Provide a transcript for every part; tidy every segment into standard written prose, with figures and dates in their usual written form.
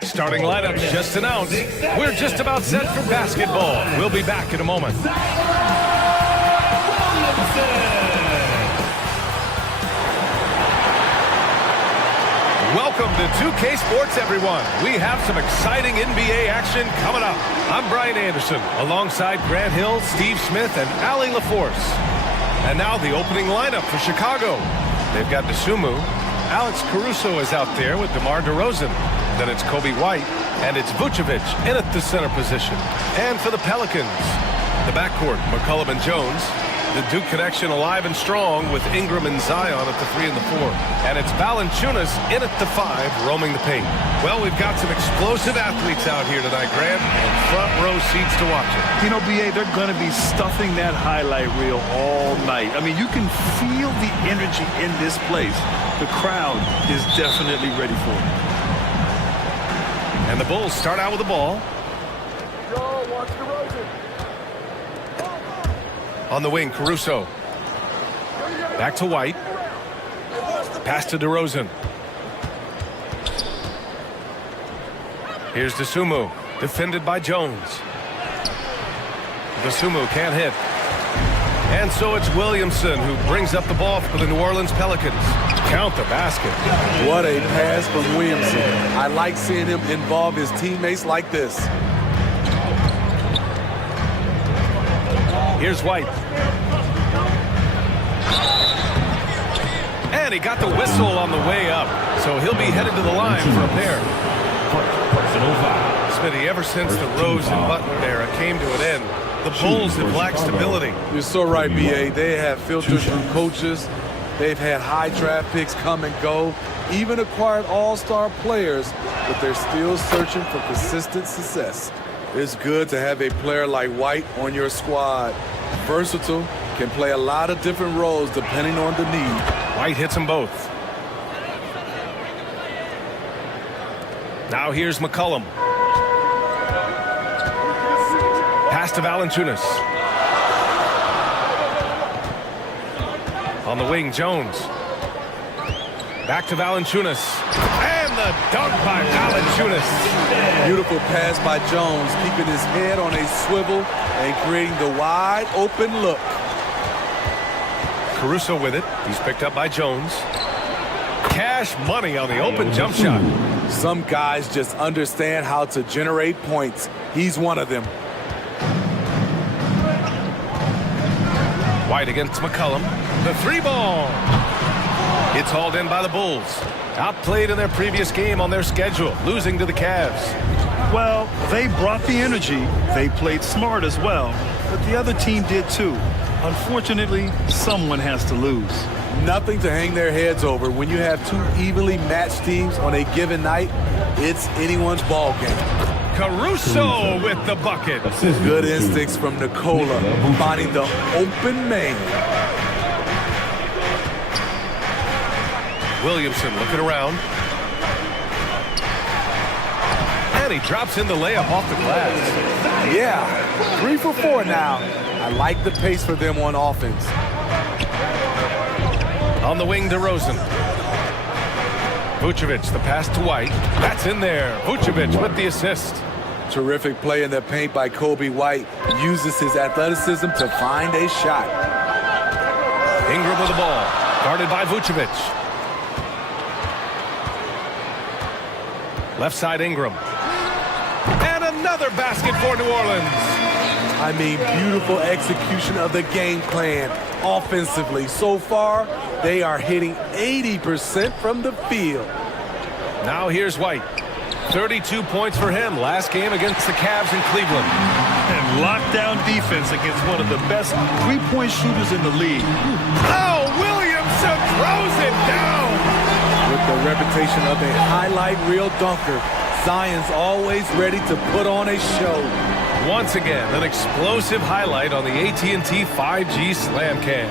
Starting lineup just announced. We're just about set for basketball. We'll be back in a moment. Welcome to 2K Sports, everyone. We have some exciting NBA action coming up. I'm Brian Anderson, alongside Grant Hill, Steve Smith, and Allie LaForce. And now the opening lineup for Chicago. They've got Dosunmu. Alex Caruso is out there with DeMar DeRozan. Then it's Coby White, and it's Vucevic in at the center position. And for the Pelicans, the backcourt, McCollum and Jones. The Duke connection alive and strong with Ingram and Zion at the 3 and the 4. And it's Valanciunas in at the 5, roaming the paint. Well, we've got some explosive athletes out here tonight, Grant, and front row seats to watch it. You know, BA, they're going to be stuffing that highlight reel all night. I mean, you can feel the energy in this place. The crowd is definitely ready for it. And the Bulls start out with the ball. On the wing, Caruso. Back to White. Pass to DeRozan. Here's Dosunmu, defended by Jones. Dosunmu can't hit. And so it's Williamson who brings up the ball for the New Orleans Pelicans. Count the basket. What a pass from Williamson. I like seeing him involve his teammates like this. Here's White. And he got the whistle on the way up, so he'll be headed to the line for a pair. Smitty, ever since the Rose and Butler era came to an end, the Bulls have lacked stability. You're so right, B.A. They have filtered through coaches. They've had high draft picks come and go, even acquired all-star players, but they're still searching for consistent success. It's good to have a player like White on your squad. Versatile, can play a lot of different roles depending on the need. White hits them both. Now here's McCollum. Pass to Valanciunas. On the wing, Jones. Back to Valanciunas. And the dunk by Valanciunas. Beautiful pass by Jones, keeping his head on a swivel and creating the wide open look. Caruso with it. He's picked up by Jones. Cash money on the open jump shot. Some guys just understand how to generate points. He's one of them. White against McCollum. The 3-ball. It's hauled in by the Bulls. Outplayed in their previous game on their schedule, losing to the Cavs. Well, they brought the energy. They played smart as well, but the other team did too. Unfortunately, someone has to lose. Nothing to hang their heads over. When you have two evenly matched teams on a given night, it's anyone's ball game. Caruso with the bucket. Good instincts from Nikola, finding the open man. Williamson looking around. And he drops in the layup off the glass. Yeah, 3 for 4 now. I like the pace for them on offense. On the wing, DeRozan. Vucevic, the pass to White. That's in there. Vucevic with the assist. Terrific play in the paint by Coby White. Uses his athleticism to find a shot. Ingram with the ball. Guarded by Vucevic. Left side, Ingram. And another basket for New Orleans. I mean, beautiful execution of the game plan offensively. So far, they are hitting 80% from the field. Now here's White. 32 points for him last game against the Cavs in Cleveland. And lockdown defense against one of the best three-point shooters in the league. Oh, Williamson throws it down. With the reputation of a highlight reel dunker, Zion's always ready to put on a show. Once again, an explosive highlight on the AT&T 5G Slam Cam.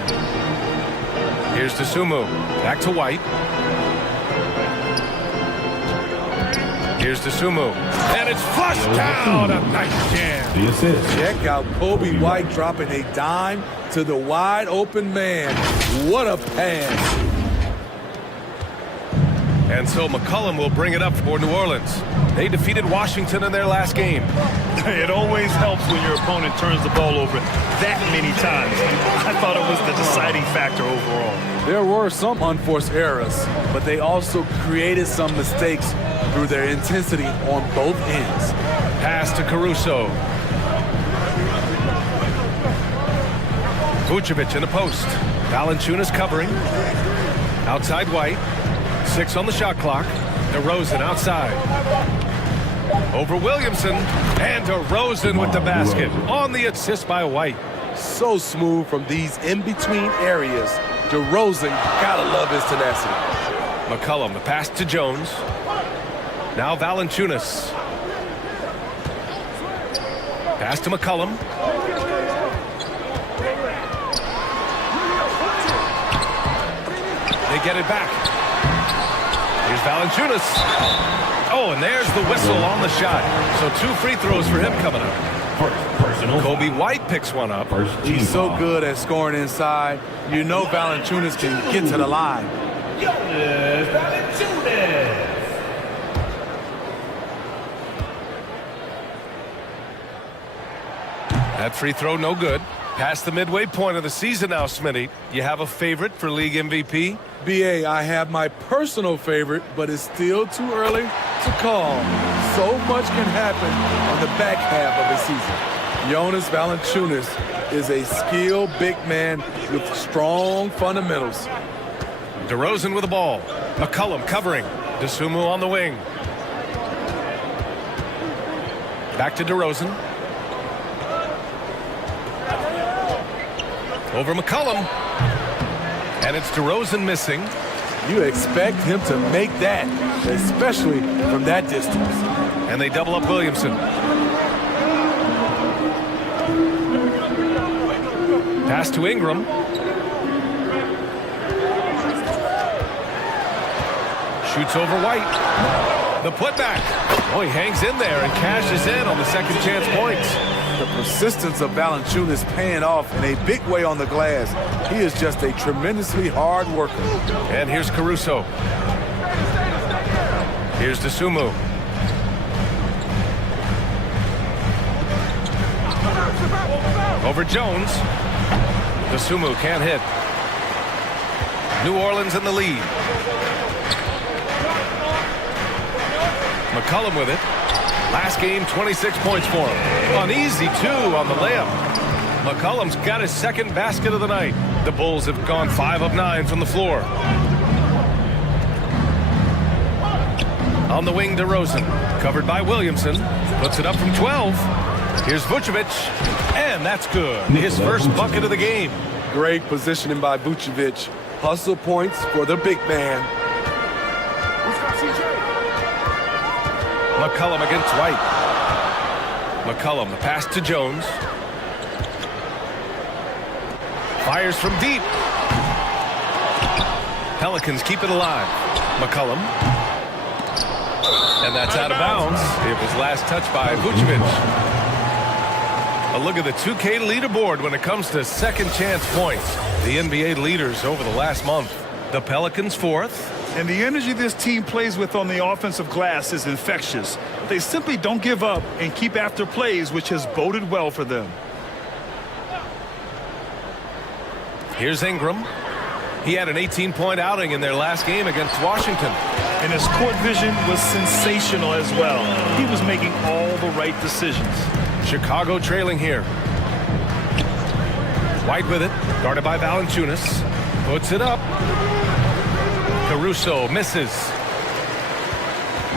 Here's Dosunmu. Back to White. Here's Dosunmu. And it's flushed down. A nice jam. Check out Coby White dropping a dime to the wide open man. What a pass. And so McCollum will bring it up for New Orleans. They defeated Washington in their last game. It always helps when your opponent turns the ball over that many times. I thought it was the deciding factor overall. There were some unforced errors, but they also created some mistakes through their intensity on both ends. Pass to Caruso. Vucevic in the post. Valanciunas covering. Outside White. 6 on the shot clock. DeRozan outside. Over Williamson. And DeRozan with the basket. On the assist by White. So smooth from these in-between areas. DeRozan, gotta love his tenacity. McCollum, the pass to Jones. Now Valanciunas. Pass to McCollum. They get it back. Here's Valanciunas. Oh, and there's the whistle on the shot. So 2 free throws for him coming up. Kobe White picks one up. He's so good at scoring inside. You know Valanciunas can get to the line. That free throw no good. Past the midway point of the season now, Smitty. You have a favorite for league MVP? BA, I have my personal favorite, but it's still too early to call. So much can happen on the back half of the season. Jonas Valanciunas is a skilled big man with strong fundamentals. DeRozan with the ball. McCollum covering. DeSumo on the wing. Back to DeRozan. Over McCollum. And it's DeRozan missing. You expect him to make that, especially from that distance. And they double up Williamson. Pass to Ingram. Shoots over White. The putback. Oh, he hangs in there and cashes in on the second chance points. The persistence of Valanciunas paying off in a big way on the glass. He is just a tremendously hard worker. And here's Caruso. Here's DeSumo. Over Jones. DeSumo can't hit. New Orleans in the lead. McCollum with it. Last game, 26 points for him. Uneasy, too, on the layup. McCollum's got his second basket of the night. The Bulls have gone 5 of 9 from the floor. On the wing, DeRozan. Covered by Williamson. Puts it up from 12. Here's Vucevic. And that's good. His first bucket of the game. Great positioning by Vucevic. Hustle points for the big man. McCollum against White. McCollum, the pass to Jones. Fires from deep. Pelicans keep it alive. McCollum. And that's out of bounds. It was last touched by Vucevic. A look at the 2K leaderboard when it comes to second chance points. The NBA leaders over the last month. The Pelicans 4th. And the energy this team plays with on the offensive glass is infectious. They simply don't give up and keep after plays, which has boded well for them. Here's Ingram. He had an 18-point outing in their last game against Washington. And his court vision was sensational as well. He was making all the right decisions. Chicago trailing here. White with it, guarded by Valanciunas. Puts it up. Caruso misses.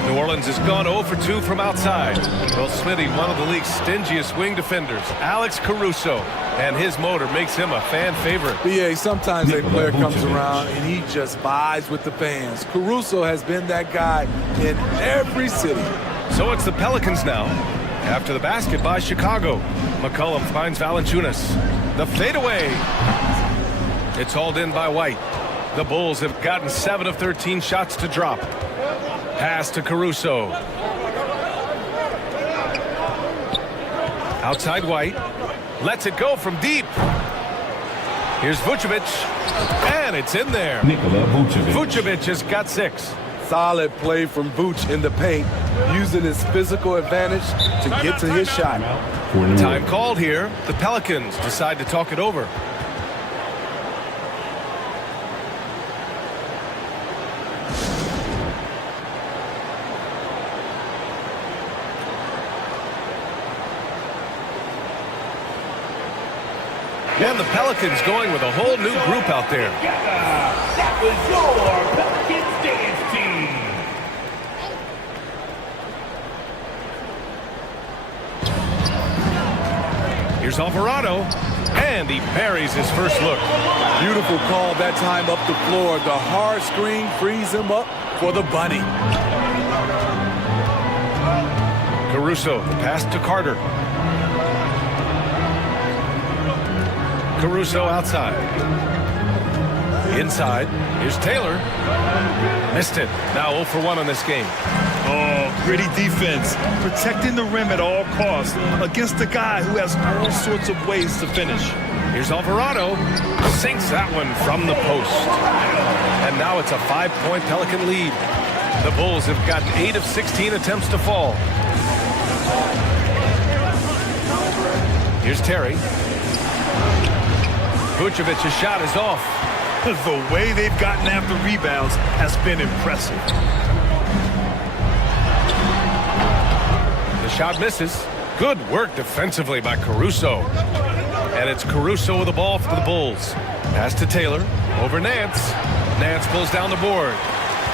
New Orleans has gone 0 for 2 from outside. Well, Smitty, one of the league's stingiest wing defenders, Alex Caruso, and his motor makes him a fan favorite. BA, sometimes a player comes around and he just vibes with the fans. Caruso has been that guy in every city. So it's the Pelicans now. After the basket by Chicago, McCollum finds Valanciunas. The fadeaway. It's hauled in by White. The Bulls have gotten 7 of 13 shots to drop. Pass to Caruso. Outside White. Lets it go from deep. Here's Vucevic. And it's in there. Vucevic. Vucevic has got 6. Solid play from Vooch in the paint, using his physical advantage to get to his shot. Time called here. The Pelicans decide to talk it over. And the Pelicans going with a whole new group out there. That was your Pelicans dance team. Here's Alvarado, and he buries his first look. Beautiful call that time up the floor. The hard screen frees him up for the bunny. Caruso, the pass to Carter. Caruso outside. Inside. Here's Taylor. Missed it. Now 0 for 1 on this game. Oh, gritty defense. Protecting the rim at all costs against a guy who has all sorts of ways to finish. Here's Alvarado. Sinks that one from the post. And now it's a 5-point Pelican lead. The Bulls have gotten 8 of 16 attempts to fall. Here's Terry. Vucevic's shot is off. The way they've gotten after rebounds has been impressive. The shot misses. Good work defensively by Caruso. And it's Caruso with the ball for the Bulls. Pass to Taylor. Over Nance. Nance pulls down the board.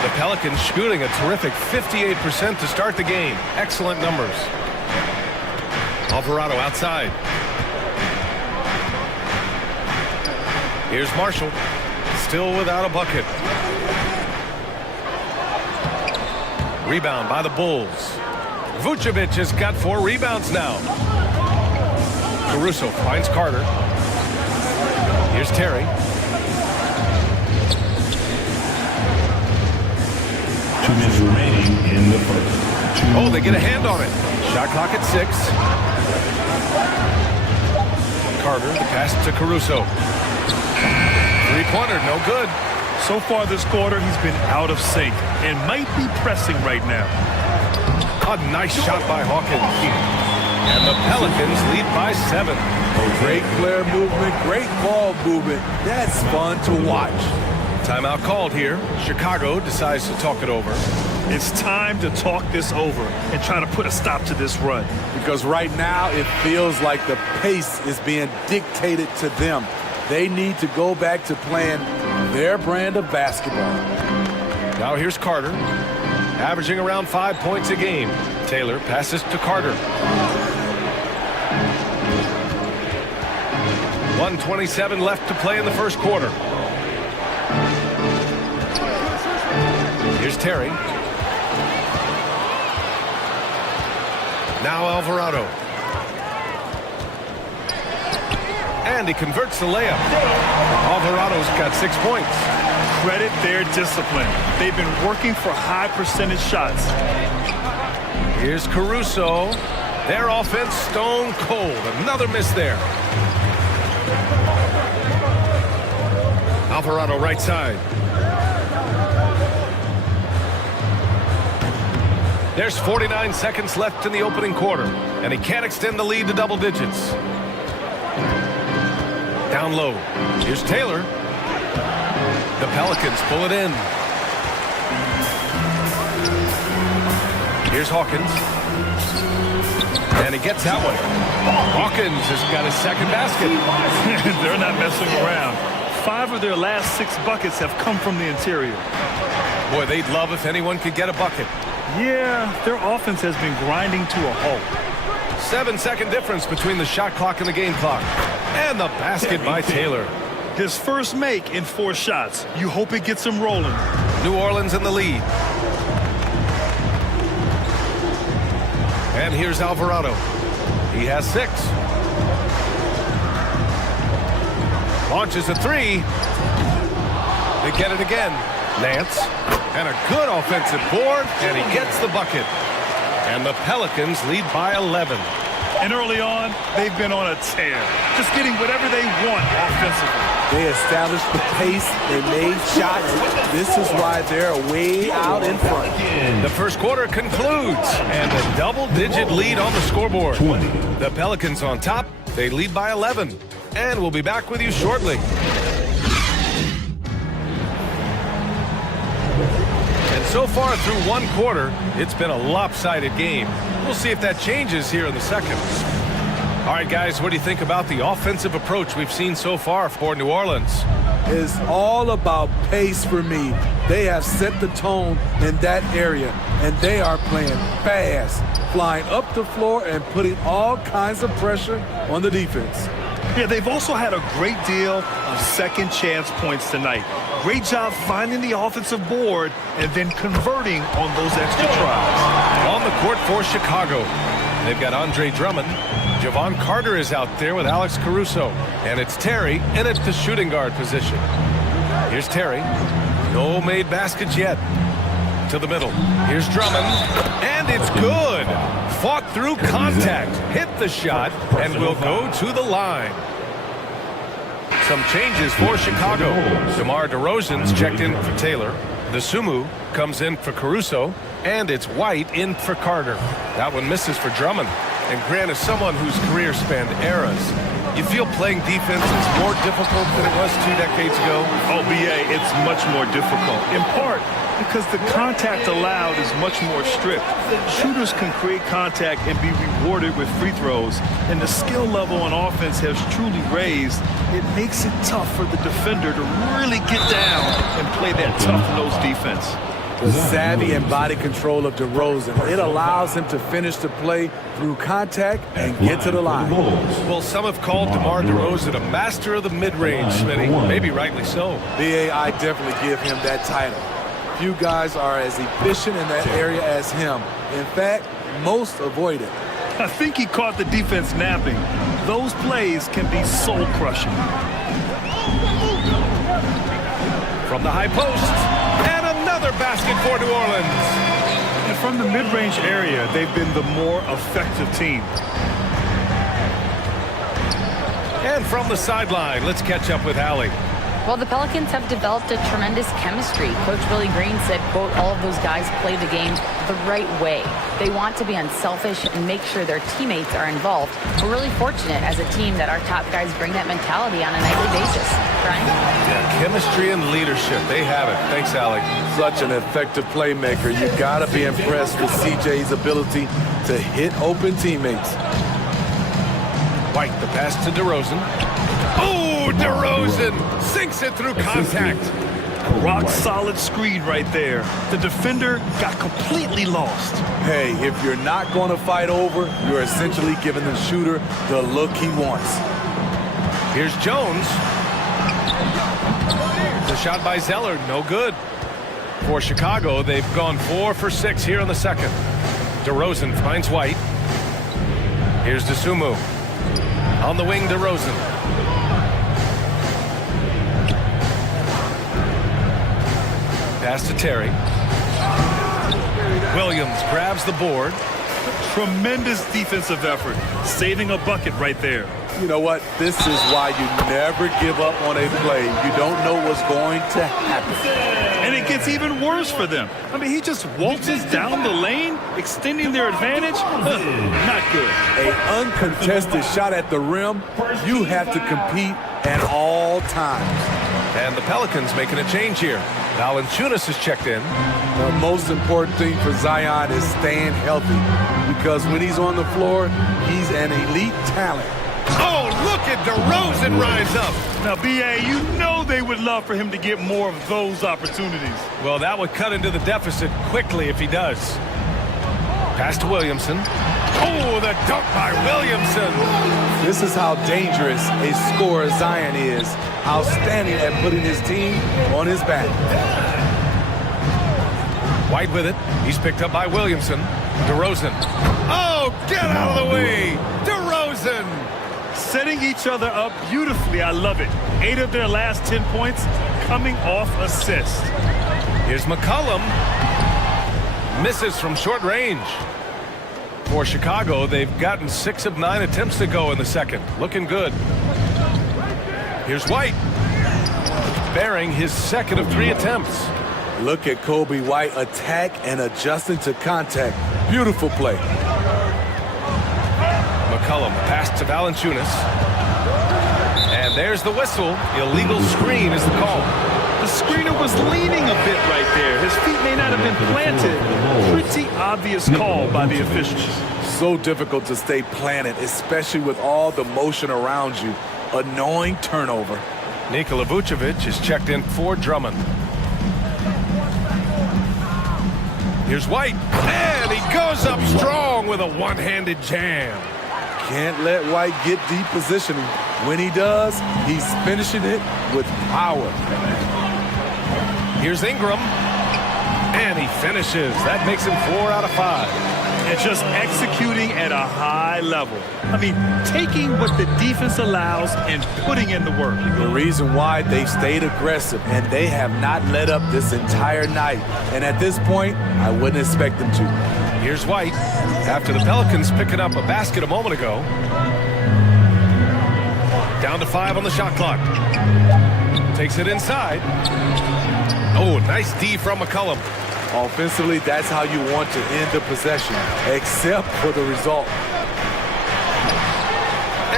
The Pelicans shooting a terrific 58% to start the game. Excellent numbers. Alvarado outside. Here's Marshall. Still without a bucket. Rebound by the Bulls. Vucevic has got 4 rebounds now. Caruso finds Carter. Here's Terry. 2 minutes remaining in the first. Oh, they get a hand on it. Shot clock at 6. Carter, the pass to Caruso. Three-pointer, no good. So far this quarter, he's been out of sync and might be pressing right now. A nice shot by Hawkins. And the Pelicans lead by 7. Great player movement, great ball movement. That's fun to watch. Timeout called here. Chicago decides to talk it over. It's time to talk this over and try to put a stop to this run. Because right now it feels like the pace is being dictated to them. They need to go back to playing their brand of basketball. Now here's Carter, averaging around 5 points a game. Taylor passes to Carter. 1:27 left to play in the first quarter. Here's Terry. Now Alvarado. And he converts the layup. Alvarado's got 6 points. Credit their discipline. They've been working for high percentage shots. Here's Caruso. Their offense stone cold. Another miss there. Alvarado right side. There's 49 seconds left in the opening quarter, and he can't extend the lead to double digits. Down low. Here's Taylor. The Pelicans pull it in. Here's Hawkins. And he gets that one. Hawkins has got his second basket. They're not messing around. 5 of their last 6 buckets have come from the interior. Boy, they'd love if anyone could get a bucket. Yeah, their offense has been grinding to a halt. 7-second difference between the shot clock and the game clock. And the basket by Taylor. His first make in 4 shots. You hope it gets him rolling. New Orleans in the lead. And here's Alvarado. He has 6. Launches a 3. They get it again. Nance. And a good offensive board. And he gets the bucket. And the Pelicans lead by 11. And early on, they've been on a tear, just getting whatever they want offensively. They established the pace. They made shots. This is why they're way out in front. The first quarter concludes, and a double-digit lead on the scoreboard. 20. The Pelicans on top. They lead by 11. And we'll be back with you shortly. And so far through one quarter, it's been a lopsided game. We'll see if that changes here in the second. All right, guys, what do you think about the offensive approach we've seen so far for New Orleans? It's all about pace for me. They have set the tone in that area, and they are playing fast, flying up the floor and putting all kinds of pressure on the defense. Yeah, they've also had a great deal of second chance points tonight. Great job finding the offensive board and then converting on those extra tries. On the court for Chicago, they've got Andre Drummond. Javon Carter is out there with Alex Caruso. And it's Terry in at the shooting guard position. Here's Terry. No made baskets yet. To the middle. Here's Drummond. And it's good. Fought through contact. Hit the shot and will go to the line. Some changes for Chicago. DeMar DeRozan's checked in for Taylor. Sumu comes in for Caruso. And it's White in for Carter. That one misses for Drummond. And Grant is someone whose career spanned eras. You feel playing defense is more difficult than it was 2 decades ago? Oh, BA, it's much more difficult. In part because the contact allowed is much more strict. Shooters can create contact and be rewarded with free throws. And the skill level on offense has truly raised. It makes it tough for the defender to really get down and play that tough-nosed defense. The savvy and body control of DeRozan, it allows him to finish the play through contact and get to the line. Well, some have called DeMar DeRozan a master of the mid-range, Smitty. Maybe rightly so. BA, I definitely give him that title. Few guys are as efficient in that area as him. In fact, most avoid it. I think he caught the defense napping. Those plays can be soul-crushing. From the high post, and another basket for New Orleans. And from the mid-range area, they've been the more effective team. And from the sideline, let's catch up with Allie. Well, the Pelicans have developed a tremendous chemistry. Coach Willie Green said, quote, all of those guys play the game the right way. They want to be unselfish and make sure their teammates are involved. We're really fortunate as a team that our top guys bring that mentality on a nightly basis. Brian? Yeah, chemistry and leadership, they have it. Thanks, Allie. Such an effective playmaker. You got to be impressed with CJ's ability to hit open teammates. White, the pass to DeRozan. Oh, DeRozan sinks it through contact. Rock-solid screen right there. The defender got completely lost. Hey, if you're not going to fight over, you're essentially giving the shooter the look he wants. Here's Jones. The shot by Zeller, no good. For Chicago, they've gone 4 for 6 here in the second. DeRozan finds White. Here's Sumu. On the wing, DeRozan. Pass to Terry. Williams grabs the board. Tremendous defensive effort, saving a bucket right there. You know what? This is why you never give up on a play. You don't know what's going to happen. And it gets even worse for them. I mean, he just waltzes down the lane, extending their advantage. Not good. An uncontested shot at the rim, you have to compete at all times. And the Pelicans making a change here. Valanciunas is checked in. The most important thing for Zion is staying healthy, because when he's on the floor, he's an elite talent. Oh, look at DeRozan rise up. Now, B.A., you know they would love for him to get more of those opportunities. Well, that would cut into the deficit quickly if he does. Pass to Williamson. Oh, the dunk by Williamson. This is how dangerous a scorer Zion is. Outstanding at putting his team on his back. White with it. He's picked up by Williamson. DeRozan. Oh, get out of the way. DeRozan. Setting each other up beautifully. I love it. 8 of their last 10 points coming off assists. Here's McCollum. Misses from short range. For Chicago, they've gotten 6 of 9 attempts to go in the second. Looking good. Here's White. Bearing his second of 3 attempts. Look at Kobe White attack and adjusting to contact. Beautiful play. McCollum pass to Valanciunas. And there's the whistle. Illegal screen is the call. The screener was leaning a bit right there. His feet may not have been planted. Pretty obvious call by the officials. So difficult to stay planted, especially with all the motion around you. Annoying turnover. Nikola Vucevic is checked in for Drummond. Here's White. And he goes up strong with a one-handed jam. Can't let White get deep positioning. When he does, he's finishing it with power. Here's Ingram. And he finishes. That makes him 4 out of 5. And just executing at a high level. I mean, taking what the defense allows and putting in the work. The reason why they've stayed aggressive and they have not let up this entire night. And at this point, I wouldn't expect them to. Here's White. After the Pelicans picking up a basket a moment ago. Down to 5 on the shot clock. Takes it inside. Oh, nice D from McCollum. Offensively, that's how you want to end the possession, except for the result.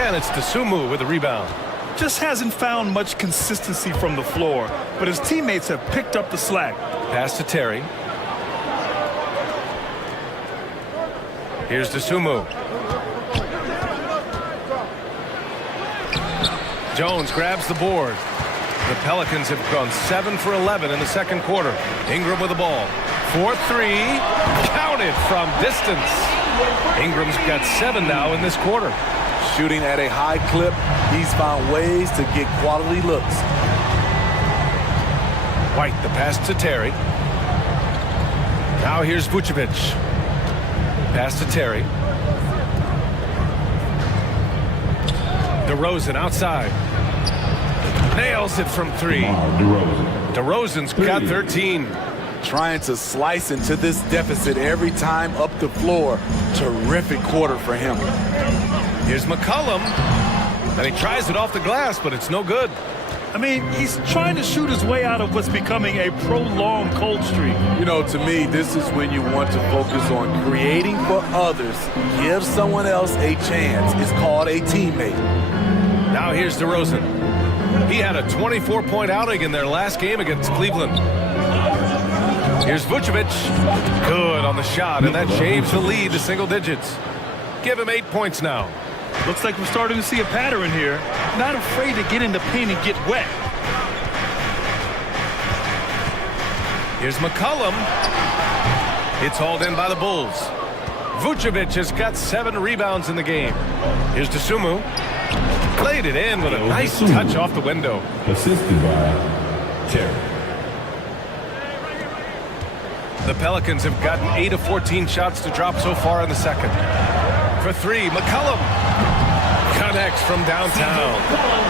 And it's Dosunmu with the rebound. Just hasn't found much consistency from the floor, but his teammates have picked up the slack. Pass to Terry. Here's Dosunmu. Jones grabs the board. The Pelicans have gone 7 for 11 in the second quarter. Ingram with the ball. 4-3. Counted from distance. Ingram's got 7 now in this quarter. Shooting at a high clip, he's found ways to get quality looks. White, the pass to Terry. Now here's Vucevic. Pass to Terry. DeRozan outside. Nails it from 3. DeRozan's got 13. Trying to slice into this deficit every time up the floor. Terrific quarter for him. Here's McCollum. And he tries it off the glass, but it's no good. I mean, he's trying to shoot his way out of what's becoming a prolonged cold streak. You know, to me, this is when you want to focus on creating for others. Give someone else a chance. It's called a teammate. Now here's DeRozan. He had a 24-point outing in their last game against Cleveland. Here's Vucevic. Good on the shot, and that shaves the lead to single digits. Give him 8 points now. Looks like we're starting to see a pattern here. Not afraid to get in the paint and get wet. Here's McCollum. It's hauled in by the Bulls. Vucevic has got 7 rebounds in the game. Here's Dosunmu. Played it in with a nice touch off the window. Assisted by Terry. The Pelicans have gotten 8 of 14 shots to drop so far in the second. For 3, McCollum connects from downtown.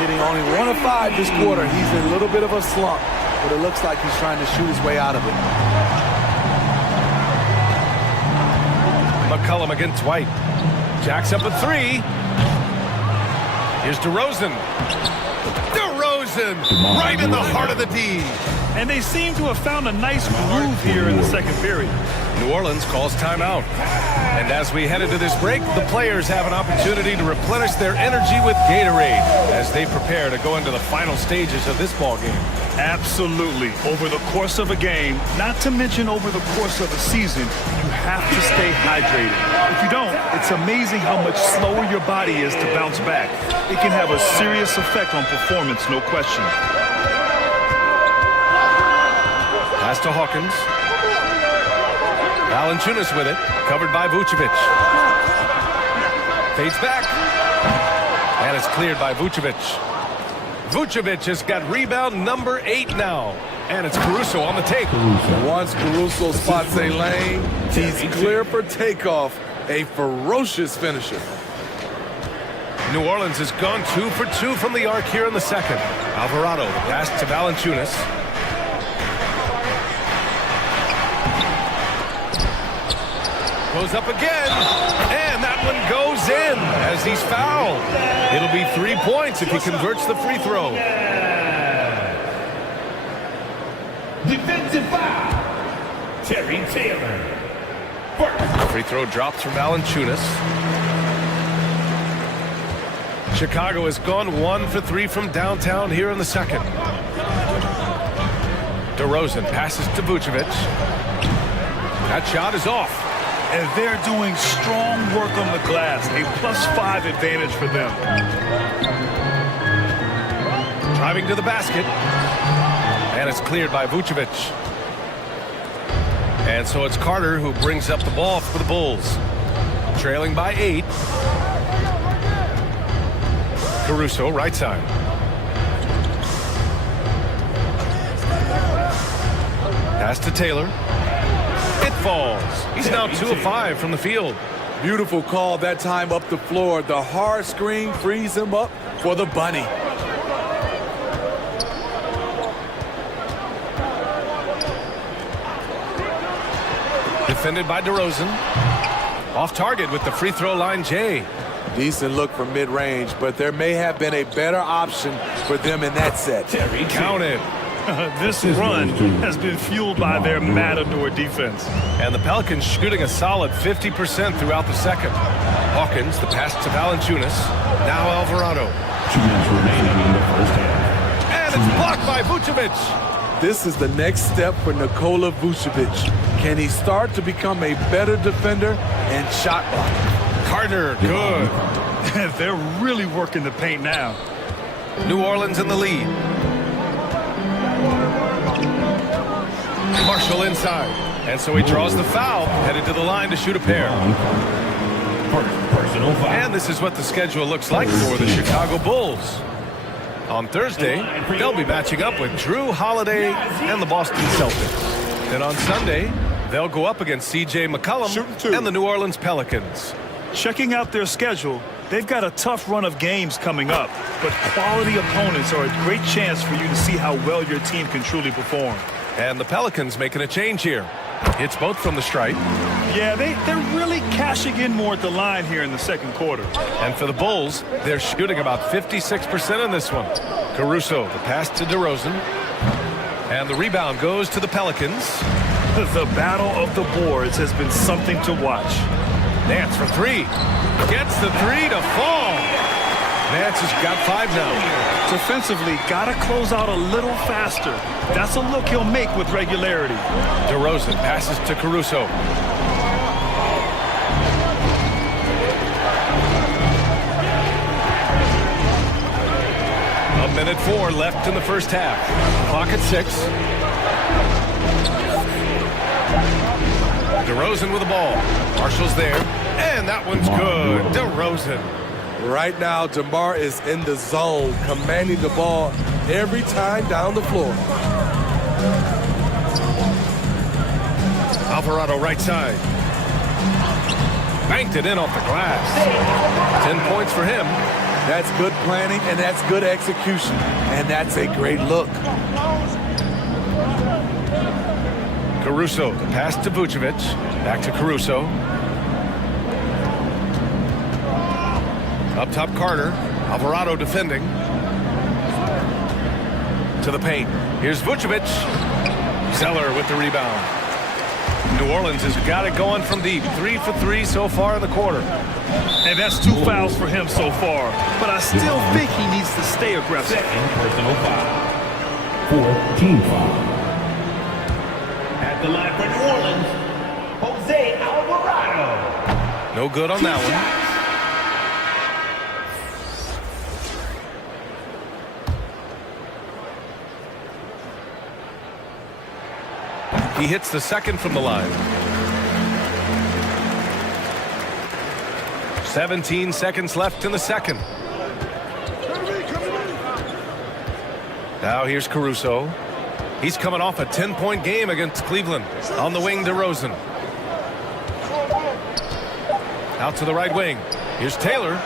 Hitting only 1 of 5 this quarter. He's in a little bit of a slump, but it looks like he's trying to shoot his way out of it. McCollum against White. Jacks up a 3. Here's DeRozan. DeRozan right in the heart of the D. And they seem to have found a nice groove here in the second period. New Orleans calls timeout. And as we head into this break, the players have an opportunity to replenish their energy with Gatorade as they prepare to go into the final stages of this ball game. Absolutely. Over the course of a game, not to mention over the course of a season, you have to stay hydrated. If you don't, it's amazing how much slower your body is to bounce back. It can have a serious effect on performance, no question. Pass to Hawkins. Valanciunas with it, covered by Vucevic. Fades back. And it's cleared by Vucevic. Vucevic has got rebound number 8 now. And it's Caruso on the take. Once Caruso spots a lane, he's clear for takeoff. A ferocious finisher. New Orleans has gone 2 for 2 from the arc here in the second. Alvarado pass to Valanciunas. Goes up again. And that one goes in as he's fouled. It'll be 3 points if he converts the free throw. Defensive foul. Terry Taylor. Free throw drops from Valanciunas. Chicago has gone 1 for 3 from downtown here in the second. DeRozan passes to Vucevic. That shot is off. And they're doing strong work on the glass. A +5 advantage for them. Driving to the basket. And it's cleared by Vucevic. And so it's Carter who brings up the ball for the Bulls. Trailing by 8. Caruso, right side. Pass to Taylor. It falls. He's now 2 of 5 from the field. Beautiful call that time up the floor. The hard screen frees him up for the bunny. Defended by DeRozan. Off target with the free throw line, Jay. Decent look from mid-range, but there may have been a better option for them in that set. Counted. This run has been fueled by their matador defense. And the Pelicans shooting a solid 50% throughout the second. Hawkins, the pass to Valanciunas. Now Alvarado. 2 minutes remaining in the first half. And it's blocked by Vucevic. This is the next step for Nikola Vucevic. Can he start to become a better defender and shot blocker? Carter, good. They're really working the paint now. New Orleans in the lead. Marshall inside. And so he draws the foul, headed to the line to shoot a pair. Personal foul. And this is what the schedule looks like for the Chicago Bulls. On Thursday, they'll be matching up with Drew Holiday and the Boston Celtics. Then on Sunday, they'll go up against C.J. McCollum and the New Orleans Pelicans. Checking out their schedule, they've got a tough run of games coming up, but quality opponents are a great chance for you to see how well your team can truly perform. And the Pelicans making a change here. It's both from the stripe. Yeah, they're really cashing in more at the line here in the second quarter. And for the Bulls, they're shooting about 56% in this one. Caruso, the pass to DeRozan. And the rebound goes to the Pelicans. The battle of the boards has been something to watch. Nance for 3. Gets the 3 to fall. Nance has got 5 now. Defensively, gotta close out a little faster. That's a look he'll make with regularity. DeRozan passes to Caruso. A minute 4 left in the first half. Clock at 6. DeRozan with the ball. Marshall's there. And that one's good. DeRozan. Right now, DeMar is in the zone, commanding the ball every time down the floor. Alvarado right side. Banked it in off the glass. 10 points for him. That's good planning, and that's good execution. And that's a great look. Caruso, the pass to Vucevic. Back to Caruso. Up top, Carter. Alvarado defending. To the paint. Here's Vucevic. Zeller with the rebound. New Orleans has got it going from deep. 3 for 3 so far in the quarter. And that's 2 fouls for him so far. But I still think he needs to stay aggressive. Second personal foul. 4 team foul. At the line for New Orleans, Jose Alvarado. No good on that one. He hits the second from the line. 17 seconds left in the second. Now here's Caruso. He's coming off a 10-point game against Cleveland. On the wing, DeRozan. Out to the right wing. Here's Taylor.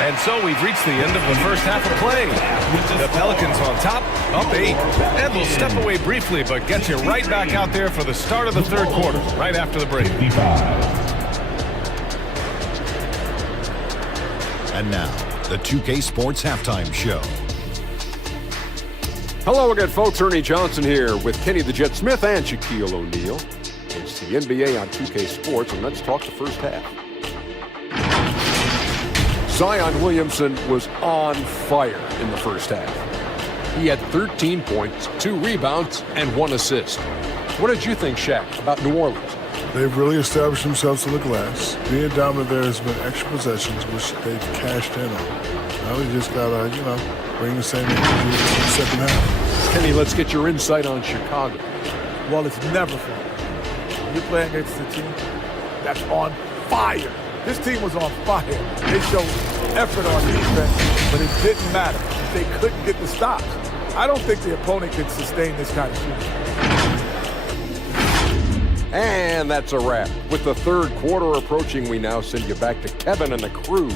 And so we've reached the end of the first half of play. The Pelicans on top, up 8. And we'll step away briefly, but get you right back out there for the start of the third quarter, right after the break. And now, the 2K Sports Halftime Show. Hello again, folks. Ernie Johnson here with Kenny the Jet Smith and Shaquille O'Neal. It's the NBA on 2K Sports, and let's talk the first half. Zion Williamson was on fire in the first half. He had 13 points, 2 rebounds, and 1 assist. What did you think, Shaq, about New Orleans? They've really established themselves on the glass. Being dominant there has been extra possessions, which they've cashed in on. Now they just got to, bring the same energy in the second half. Kenny, let's get your insight on Chicago. Well, it's never fun. You're playing against a team that's on fire. This team was on fire. They showed effort on defense, but it didn't matter. They couldn't get the stops. I don't think the opponent could sustain this kind of shooting. And that's a wrap. With the third quarter approaching, we now send you back to Kevin and the crew.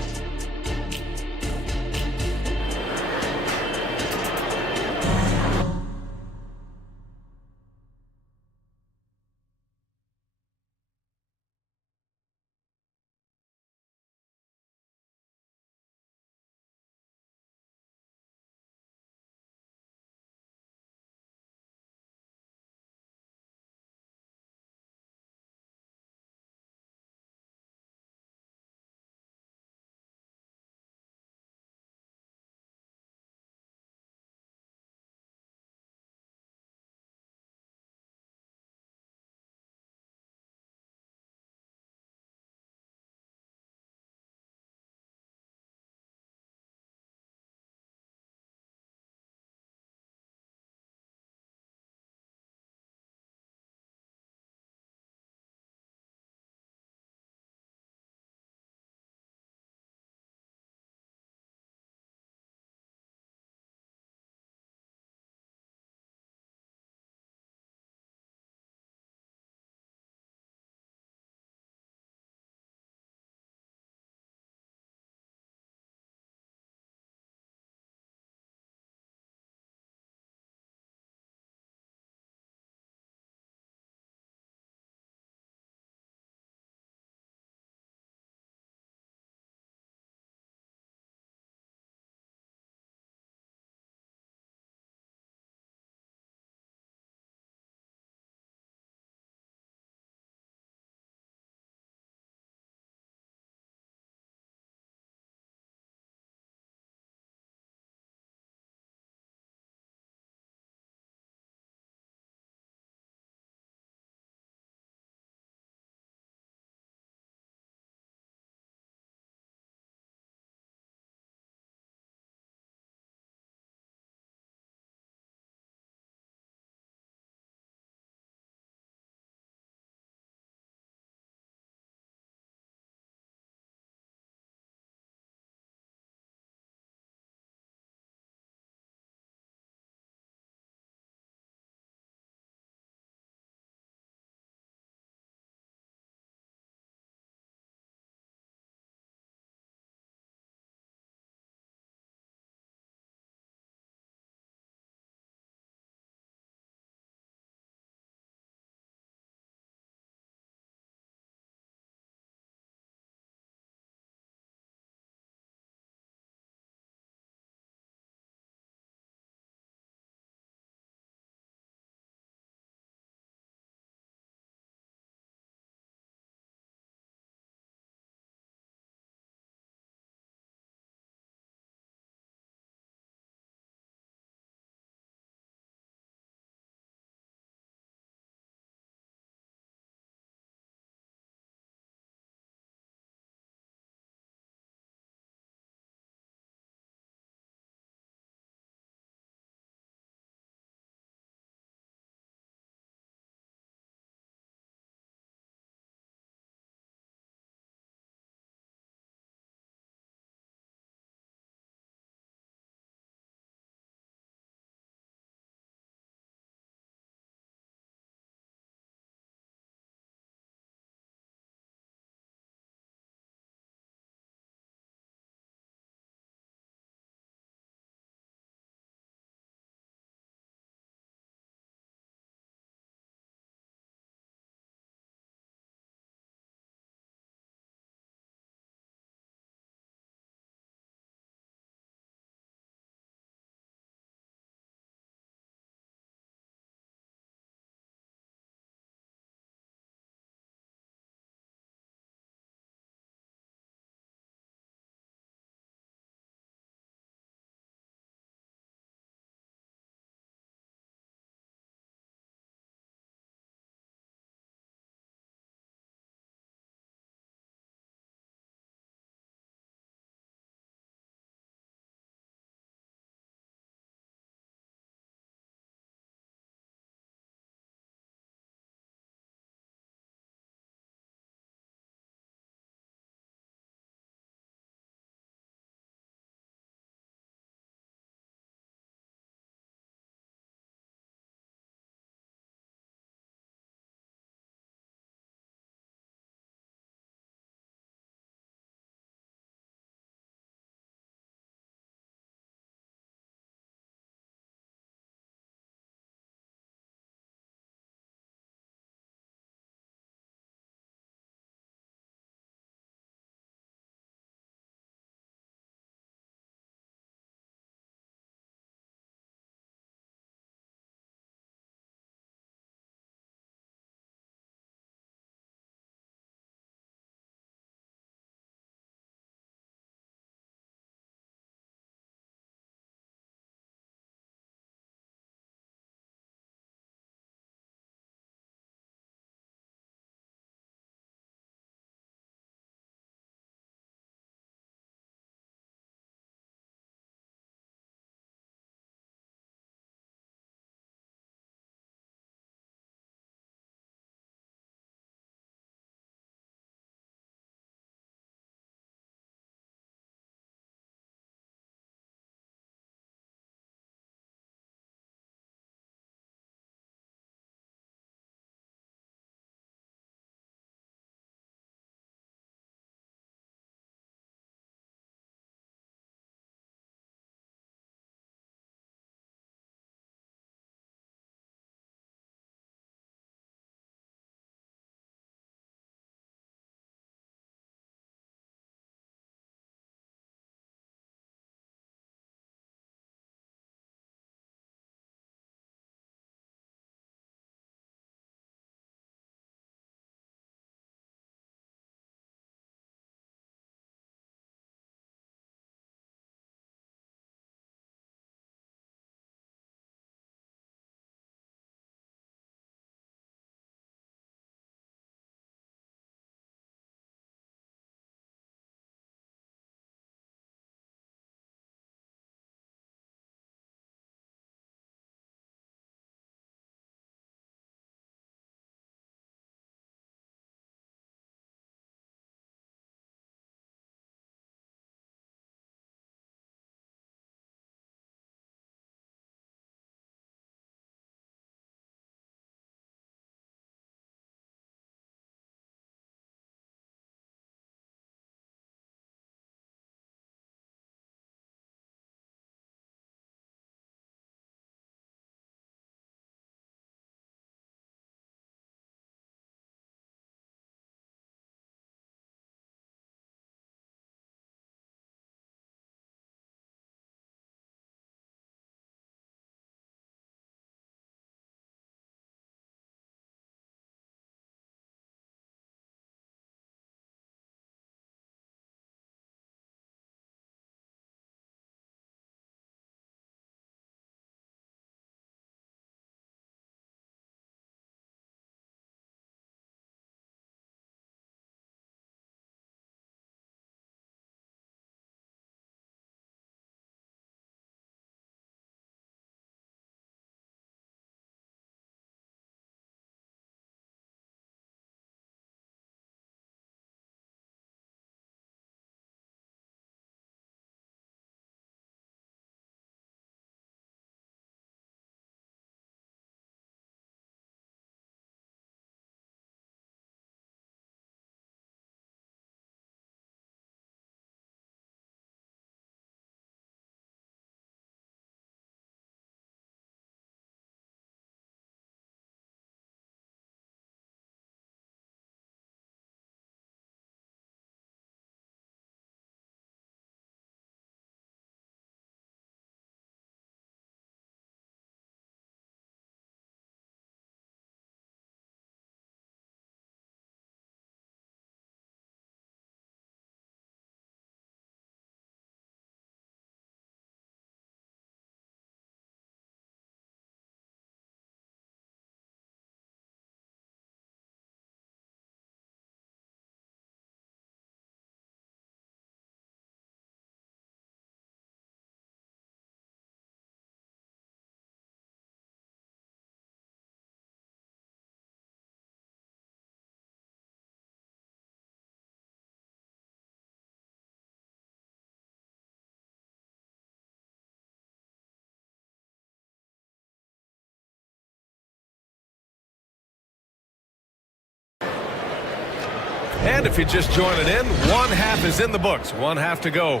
And if you're just joining in, one half is in the books. One half to go.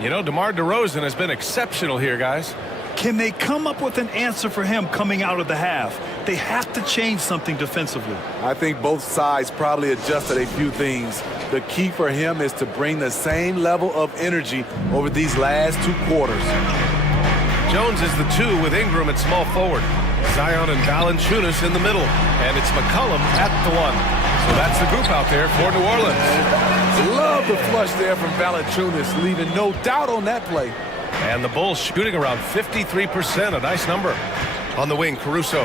You know, DeMar DeRozan has been exceptional here, guys. Can they come up with an answer for him coming out of the half? They have to change something defensively. I think both sides probably adjusted a few things. The key for him is to bring the same level of energy over these last 2 quarters. Jones is the 2 with Ingram at small forward. Zion and Valanciunas in the middle. And it's McCollum at the 1. So that's the group out there for New Orleans. Love the flush there from Valanciunas, leaving no doubt on that play. And the Bulls shooting around 53%, a nice number. On the wing, Caruso.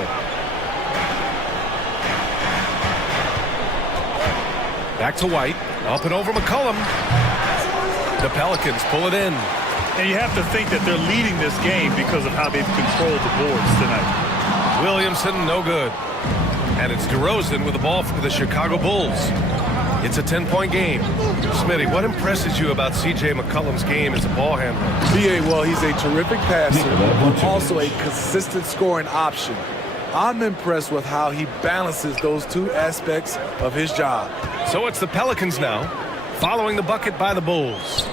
Back to White, up and over McCollum. The Pelicans pull it in. And you have to think that they're leading this game because of how they've controlled the boards tonight. Williamson, no good. And it's DeRozan with the ball for the Chicago Bulls. It's a 10-point game. Smitty, what impresses you about C.J. McCollum's game as a ball handler? B.A., well, he's a terrific passer, but also a consistent scoring option. I'm impressed with how he balances those 2 aspects of his job. So it's the Pelicans now, following the bucket by the Bulls.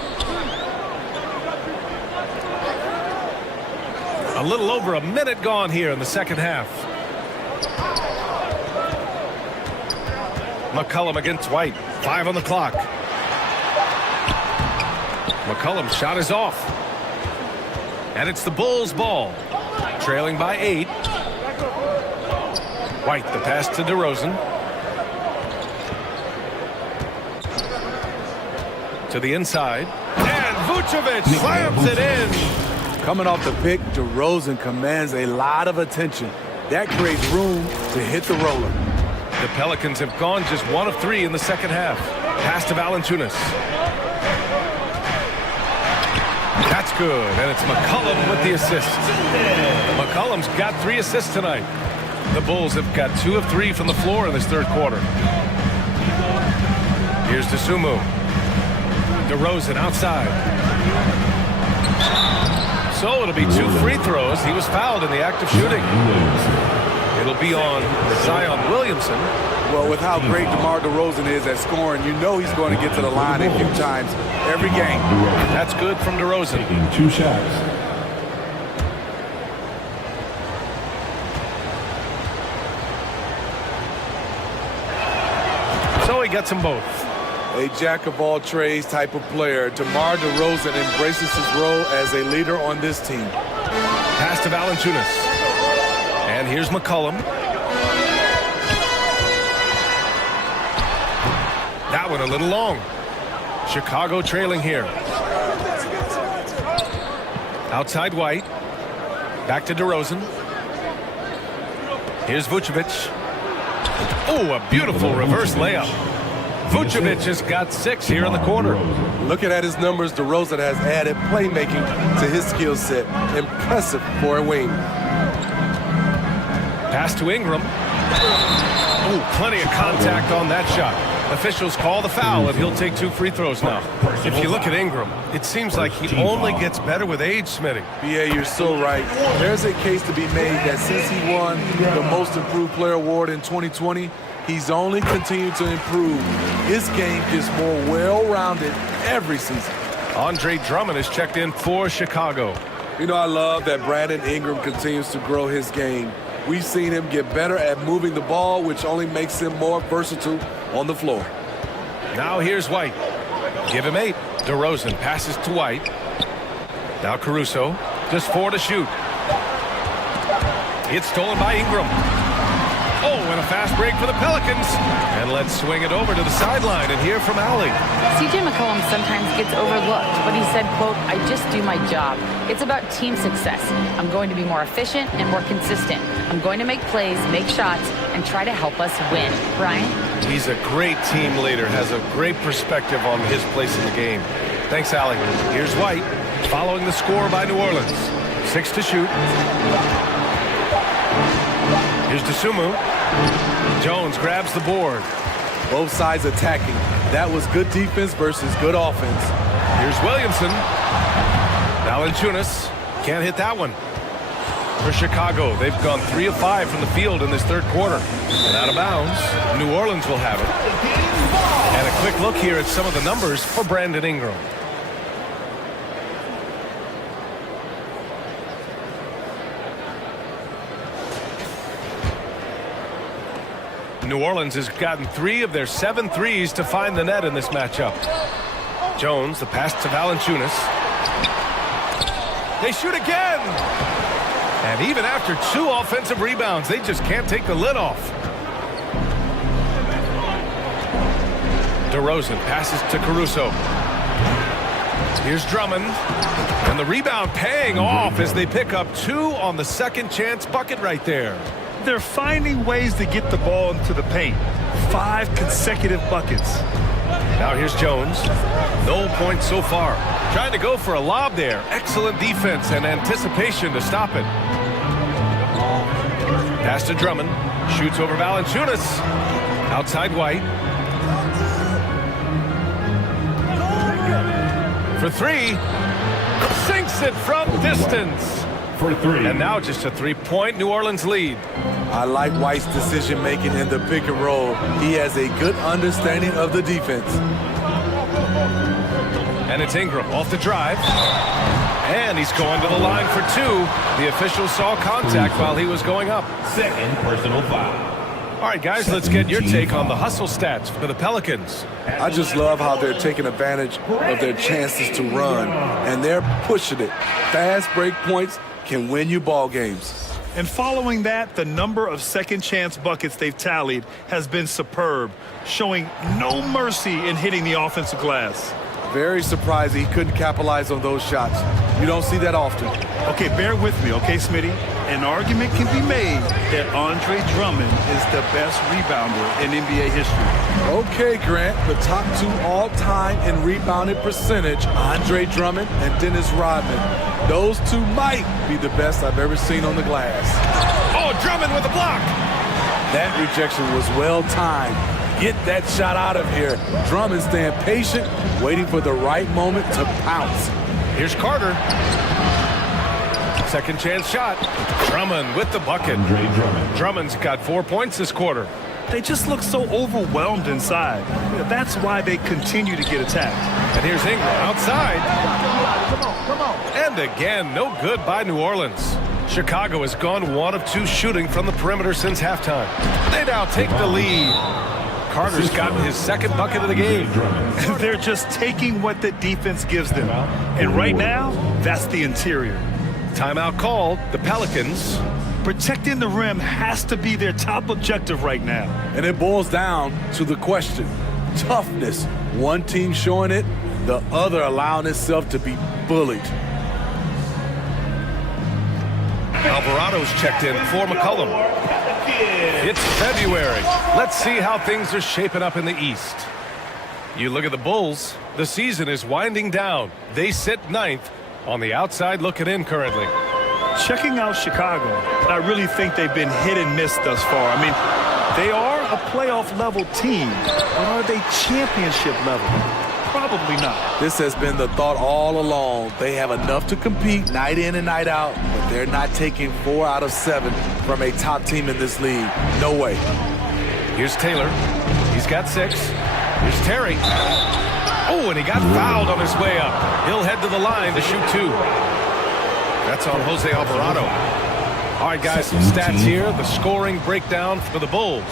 A little over a minute gone here in the second half. McCollum against White. 5 on the clock. McCollum's shot is off. And it's the Bulls' ball. Trailing by 8. White, the pass to DeRozan. To the inside. And Vucevic slams it in. Coming off the pick, DeRozan commands a lot of attention. That creates room to hit the roller. The Pelicans have gone just 1 of 3 in the second half. Pass to Valanciunas. That's good, and it's McCollum with the assist. McCollum's got 3 assists tonight. The Bulls have got 2 of 3 from the floor in this third quarter. Here's DeSumo. DeRozan outside. So it'll be 2 free throws. He was fouled in the act of shooting. It'll be on Zion Williamson. Well, with how great DeMar DeRozan is at scoring, you know he's going to get to the line a few times every game. That's good from DeRozan. Taking 2 shots. So he gets them both. A jack-of-all-trades type of player, DeMar DeRozan embraces his role as a leader on this team. Pass to Valanciunas. And here's McCollum. That one a little long. Chicago trailing here. Outside White. Back to DeRozan. Here's Vucevic. Oh, a beautiful reverse layup. Vucevic has got 6 here in the quarter. Looking at his numbers, DeRozan has added playmaking to his skill set. Impressive for a wing. Pass to Ingram. Oh, plenty of contact on that shot. Officials call the foul, and he'll take 2 free throws now. If you look at Ingram, it seems like he only gets better with age, Smitty. Yeah, you're so right. There's a case to be made that since he won the Most Improved Player Award in 2020, he's only continued to improve. His game gets more well-rounded every season. Andre Drummond is checked in for Chicago. You know, I love that Brandon Ingram continues to grow his game. We've seen him get better at moving the ball, which only makes him more versatile on the floor. Now here's White. Give him 8. DeRozan passes to White. Now Caruso. Just 4 to shoot. It's stolen by Ingram. Oh, and a fast break for the Pelicans. And let's swing it over to the sideline and hear from Allie. C.J. McCollum sometimes gets overlooked, but he said, quote, "I just do my job. It's about team success. I'm going to be more efficient and more consistent. I'm going to make plays, make shots, and try to help us win." Brian? He's a great team leader, has a great perspective on his place in the game. Thanks, Allie. Here's White, following the score by New Orleans. 6 to shoot. Here's DeSumo. Jones grabs the board. Both sides attacking. That was good defense versus good offense. Here's Williamson. Valanciunas can't hit that one. For Chicago, they've gone 3 of 5 from the field in this third quarter. And out of bounds, New Orleans will have it. And a quick look here at some of the numbers for Brandon Ingram. New Orleans has gotten 3 of their 7 threes to find the net in this matchup. Jones, the pass to Valanciunas. They shoot again! And even after 2 offensive rebounds, they just can't take the lid off. DeRozan passes to Caruso. Here's Drummond. And the rebound paying off as they pick up 2 on the second chance bucket right there. They're finding ways to get the ball into the paint. 5 consecutive buckets. Now here's Jones. No points so far. Trying to go for a lob there. Excellent defense and anticipation to stop it. Pass to Drummond. Shoots over Valanciunas. Outside White. For 3. Sinks it from distance. For 3. And now just a 3-point New Orleans lead. I like White's decision-making in the pick and roll. He has a good understanding of the defense. And it's Ingram off the drive. And he's going to the line for 2. The official saw contact while he was going up. Second personal foul. All right, guys, let's get your take on the hustle stats for the Pelicans. I just love how they're taking advantage of their chances to run, and they're pushing it. Fast break points can win you ball games. And following that, the number of second chance buckets they've tallied has been superb, showing no mercy in hitting the offensive glass. Very surprised he couldn't capitalize on those shots. You don't see that often. Okay, bear with me, okay, Smitty? An argument can be made that Andre Drummond is the best rebounder in NBA history. Okay, Grant, the top 2 all-time in rebounded percentage, Andre Drummond and Dennis Rodman. Those 2 might be the best I've ever seen on the glass. Oh, Drummond with a block. That rejection was well-timed. Get that shot out of here. Drummond staying patient, waiting for the right moment to pounce. Here's Carter. Second chance shot. Drummond with the bucket. Drummond's got 4 points this quarter. They just look so overwhelmed inside. That's why they continue to get attacked. And here's Ingram outside. Come on. And again, no good by New Orleans. Chicago has gone 1 of 2 shooting from the perimeter since halftime. They now take the lead. Carter's gotten his second bucket of the game. They're just taking what the defense gives them. And right now, that's the interior. Timeout called. The Pelicans. Protecting the rim has to be their top objective right now. And it boils down to the question. Toughness. One team showing it, the other allowing itself to be bullied. Alvarado's checked in for McCollum. It's February. Let's see how things are shaping up in the East. You look at the Bulls. The season is winding down. They sit 9th on the outside looking in currently. Checking out Chicago, I really think they've been hit and miss thus far. I mean, they are a playoff level team, but are they championship level? Probably not. This has been the thought all along. They have enough to compete night in and night out, but they're not taking 4 out of 7 from a top team in this league. No way. Here's Taylor. He's got 6. Here's Terry. Oh, and he got fouled on his way up. He'll head to the line to shoot 2. That's on Jose Alvarado. All right, guys, some stats here. The scoring breakdown for the Bulls.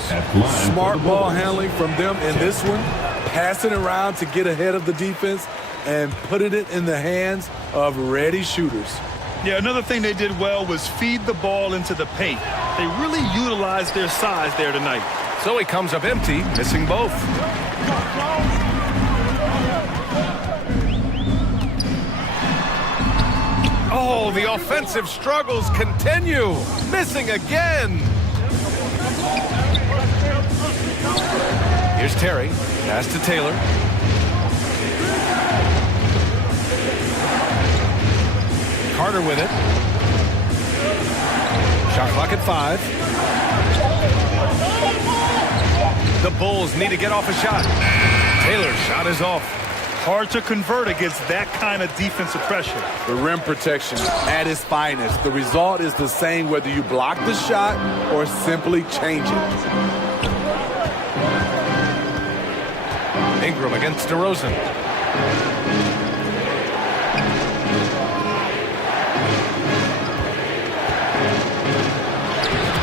Smart ball handling from them in this one. Passing around to get ahead of the defense and putting it in the hands of ready shooters. Yeah, another thing they did well was feed the ball into the paint. They really utilized their size there tonight. So he comes up empty, missing both. Oh, the offensive struggles continue. Missing again. Here's Terry. Pass to Taylor. Carter with it. Shot clock at 5. The Bulls need to get off a shot. Taylor's shot is off. Hard to convert against that kind of defensive pressure. The rim protection at its finest. The result is the same whether you block the shot or simply change it. Ingram against DeRozan.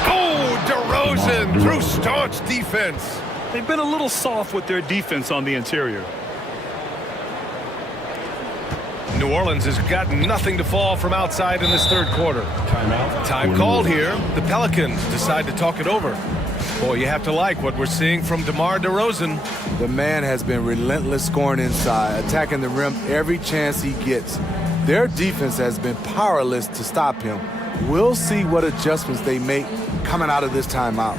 Oh, DeRozan through staunch defense. They've been a little soft with their defense on the interior. New Orleans has got nothing to fall from outside in this third quarter. Time called here. The Pelicans decide to talk it over. Boy, you have to like what we're seeing from DeMar DeRozan. The man has been relentless scoring inside, attacking the rim every chance he gets. Their defense has been powerless to stop him. We'll see what adjustments they make coming out of this timeout.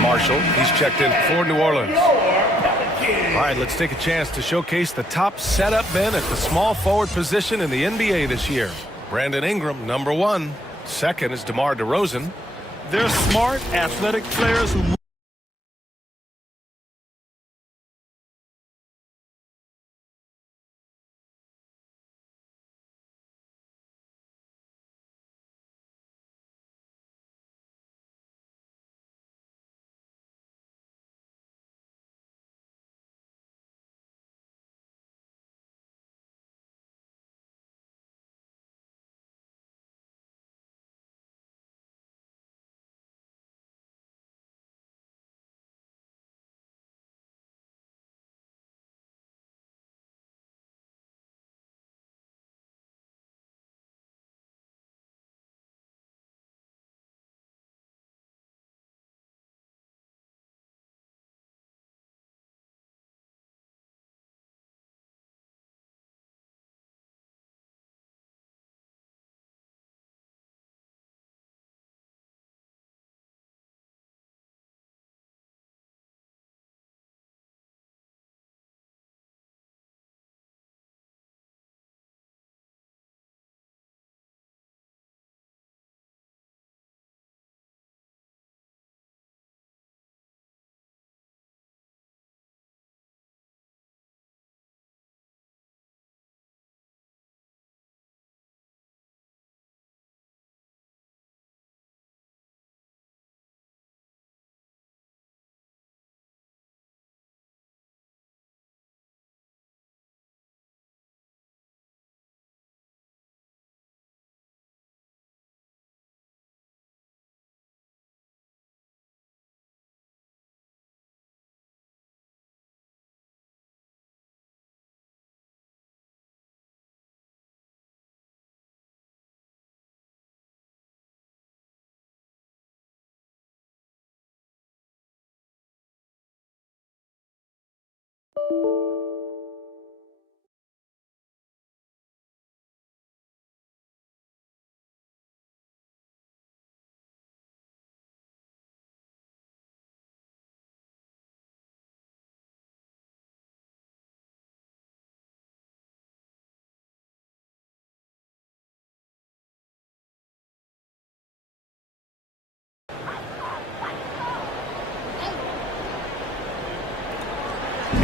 Marshall, he's checked in for New Orleans. All right, let's take a chance to showcase the top setup men at the small forward position in the NBA this year. Brandon Ingram, number 1. Second is DeMar DeRozan. They're smart, athletic players who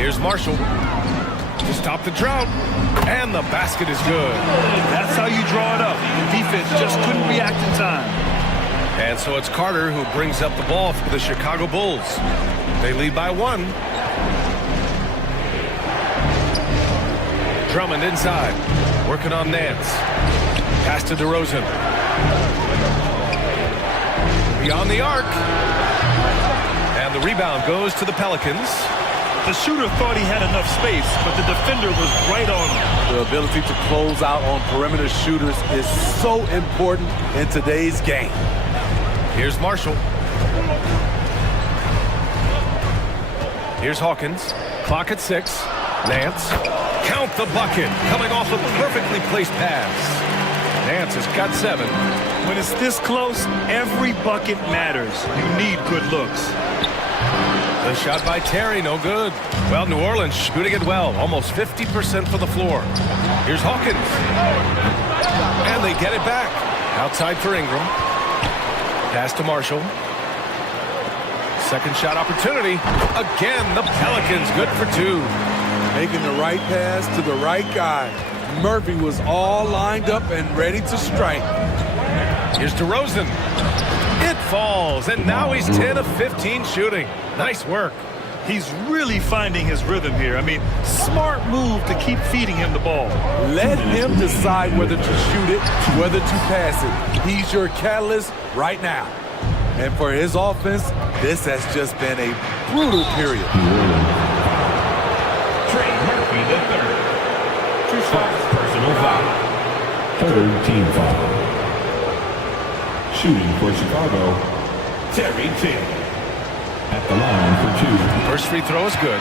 Here's Marshall to stop the drought, and the basket is good. That's how you draw it up. The defense just couldn't react in time. And so it's Carter who brings up the ball for the Chicago Bulls. They lead by 1. Drummond inside, working on Nance. Pass to DeRozan. Beyond the arc. And the rebound goes to the Pelicans. The shooter thought he had enough space, but the defender was right on him. The ability to close out on perimeter shooters is so important in today's game. Here's Marshall. Here's Hawkins. Clock at 6. Nance. Count the bucket. Coming off a perfectly placed pass. Nance has got 7. When it's this close, every bucket matters. You need good looks. The shot by Terry, no good. Well, New Orleans shooting it well, almost 50% for the floor. Here's Hawkins. And they get it back. Outside for Ingram. Pass to Marshall. Second shot opportunity. Again, the Pelicans good for 2. Making the right pass to the right guy. Murphy was all lined up and ready to strike. Here's DeRozan. It falls, and now he's 10 of 15 shooting. Nice work. He's really finding his rhythm here. I mean, smart move to keep feeding him the ball. Let him decide whether to shoot it, whether to pass it. He's your catalyst right now. And for his offense, this has just been a brutal period. Trey Murphy III. 2 shots, personal foul. Third team foul. Shooting for Chicago, Terry Taylor. at the line for 2. First free throw is good.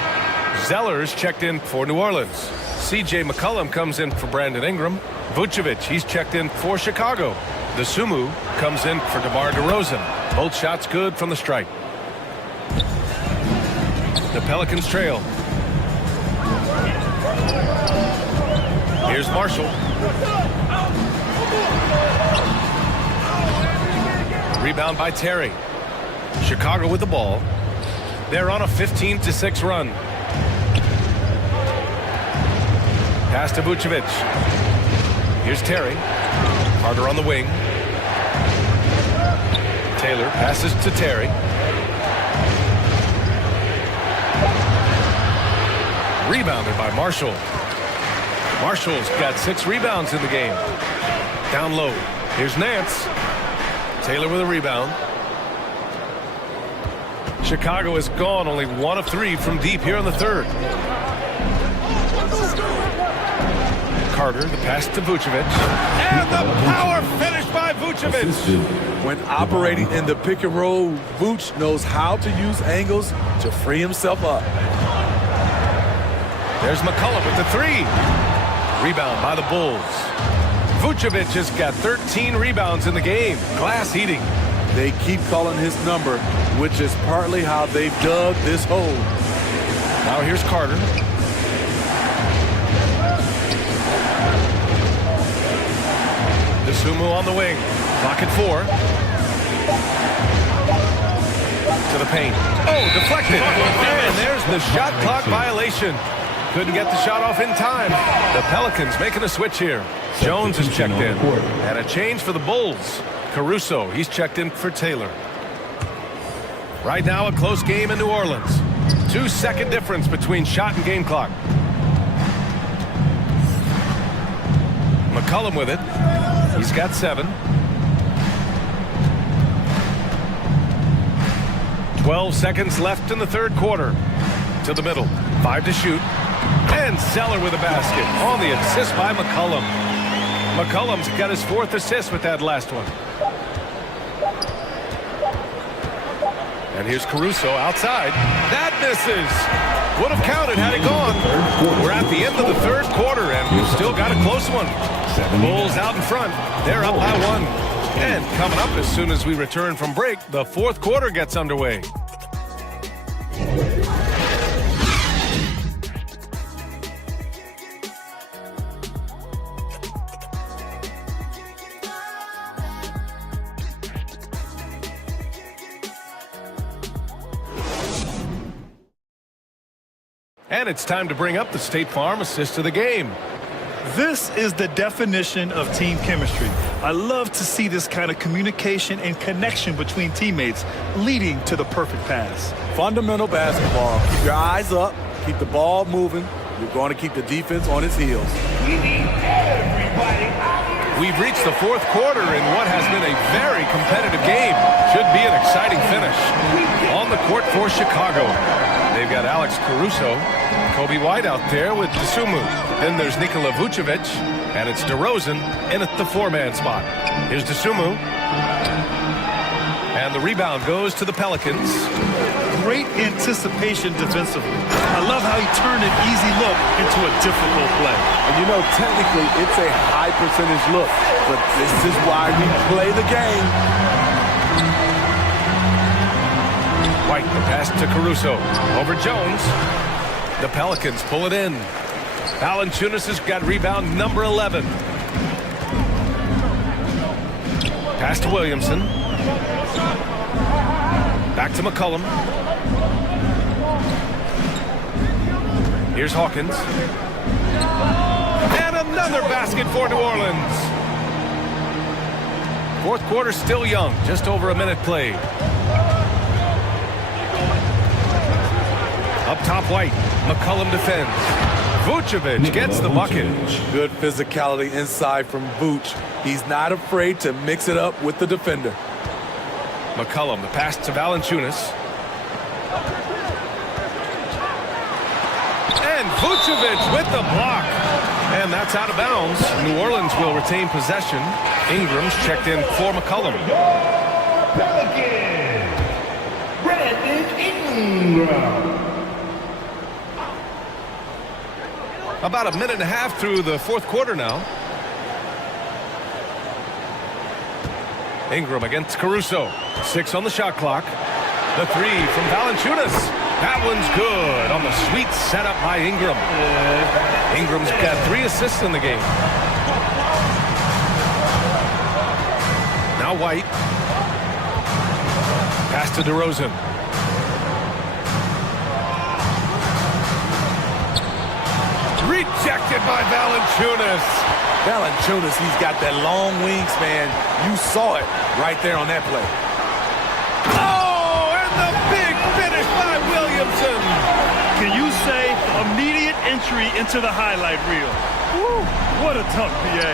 Zeller's checked in for New Orleans. C.J. McCollum comes in for Brandon Ingram. Vucevic, he's checked in for Chicago. DeSumo comes in for DeMar DeRozan. Both shots good from the stripe. The Pelicans trail. Here's Marshall. Rebound by Terry. Chicago with the ball. They're on a 15-6 run. Pass to Vucevic. Here's Terry. Carter on the wing. Taylor passes to Terry. Rebounded by Marshall. Marshall's got 6 rebounds in the game. Down low. Here's Nance. Taylor with a rebound. Chicago is gone only 1 of 3 from deep here in the third. Carter, the pass to Vucevic. And the power finish by Vucevic. When operating in the pick and roll, Vooch knows how to use angles to free himself up. There's McCollum with the 3. Rebound by the Bulls. Vucevic has got 13 rebounds in the game. Glass eating. They keep calling his number, which is partly how they've dug this hole. Now here's Carter. DeSumo on the wing. Clock at 4. To the paint. Oh, deflected. And there's the shot clock violation. Couldn't get the shot off in time. The Pelicans making a switch here. Jones is checked in. And a change for the Bulls. Caruso, he's checked in for Taylor. Right now, a close game in New Orleans. 2-second difference between shot and game clock. McCollum with it. He's got 7. 12 seconds left in the third quarter. To the middle. 5 to shoot. And Zeller with a basket on the assist by McCollum. McCollum's got his 4th assist with that last one. And here's Caruso outside. That misses. Would have counted had it gone. We're at the end of the third quarter, and we've still got a close one. Bulls out in front. They're up by 1. And coming up as soon as we return from break, the fourth quarter gets underway. And it's time to bring up the State Farm assist of the game. This is the definition of team chemistry. I love to see this kind of communication and connection between teammates leading to the perfect pass. Fundamental basketball. Keep your eyes up. Keep the ball moving. You're going to keep the defense on its heels. We need everybody out. We've reached the fourth quarter in what has been a very competitive game. Should be an exciting finish. On the court for Chicago. They've got Alex Caruso, Kobe White out there with DeSumo. Then there's Nikola Vucevic, and it's DeRozan in at the 4-man spot. Here's DeSumo. And the rebound goes to the Pelicans. Great anticipation defensively. I love how he turned an easy look into a difficult play. And you know, technically, it's a high percentage look, but this is why we play the game. White, the pass to Caruso. Over Jones. The Pelicans pull it in. Valanciunas has got rebound number 11. Pass to Williamson. Back to McCollum. Here's Hawkins. And another basket for New Orleans. Fourth quarter still young, just over a minute played. Up top, White. McCollum defends. Vucevic gets the bucket. Good physicality inside from Vooch. He's not afraid to mix it up with the defender. McCollum, the pass to Valanciunas. And Vucevic with the block. And that's out of bounds. New Orleans will retain possession. Ingram's checked in for McCollum. Pelicans, Brandon Ingram. About a minute and a half through the fourth quarter now. Ingram against Caruso. 6 on the shot clock. The three from Valanciunas. That one's good on the sweet setup by Ingram. Ingram's got 3 assists in the game. Now White. Pass to DeRozan. Rejected by Valanciunas. Valanciunas, he's got that long wingspan. You saw it right there on that play. Oh, and the big finish by Williamson. Can you say immediate entry into the highlight reel? Woo, what a tough PA.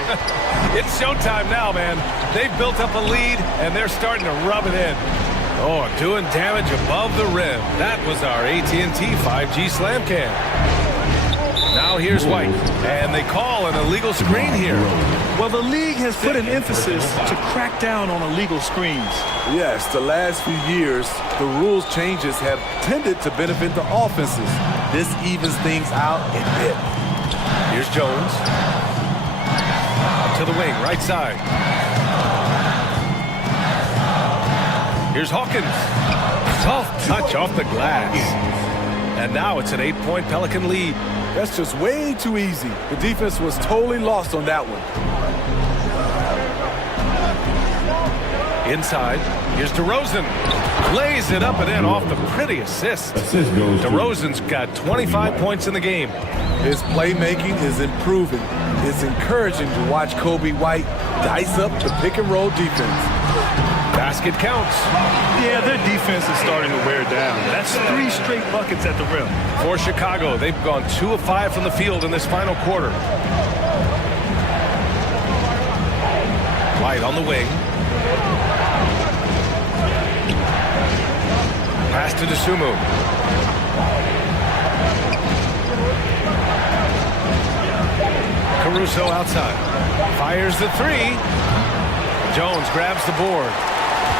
It's showtime now, man. They've built up a lead, and they're starting to rub it in. Oh, doing damage above the rim. That was our AT&T 5G slam cam. Now here's White, and they call an illegal screen here. Well, the league has put an emphasis to crack down on illegal screens. Yes, the last few years, the rules changes have tended to benefit the offenses. This evens things out a bit. Here's Jones. To the wing, right side. Here's Hawkins. Soft touch off the glass. And now it's an 8-point Pelican lead. That's just way too easy. The defense was totally lost on that one. Inside, here's DeRozan. Lays it up and in off the pretty assist. DeRozan's got 25 points in the game. His playmaking is improving. It's encouraging to watch Kobe White dice up the pick-and-roll defense. Basket counts. Yeah, their defense is starting to wear down. That's 3 straight buckets at the rim. For Chicago, they've gone 2 of 5 from the field in this final quarter. White on the wing. Pass to DeSumo. Caruso outside. Fires the 3. Jones grabs the board.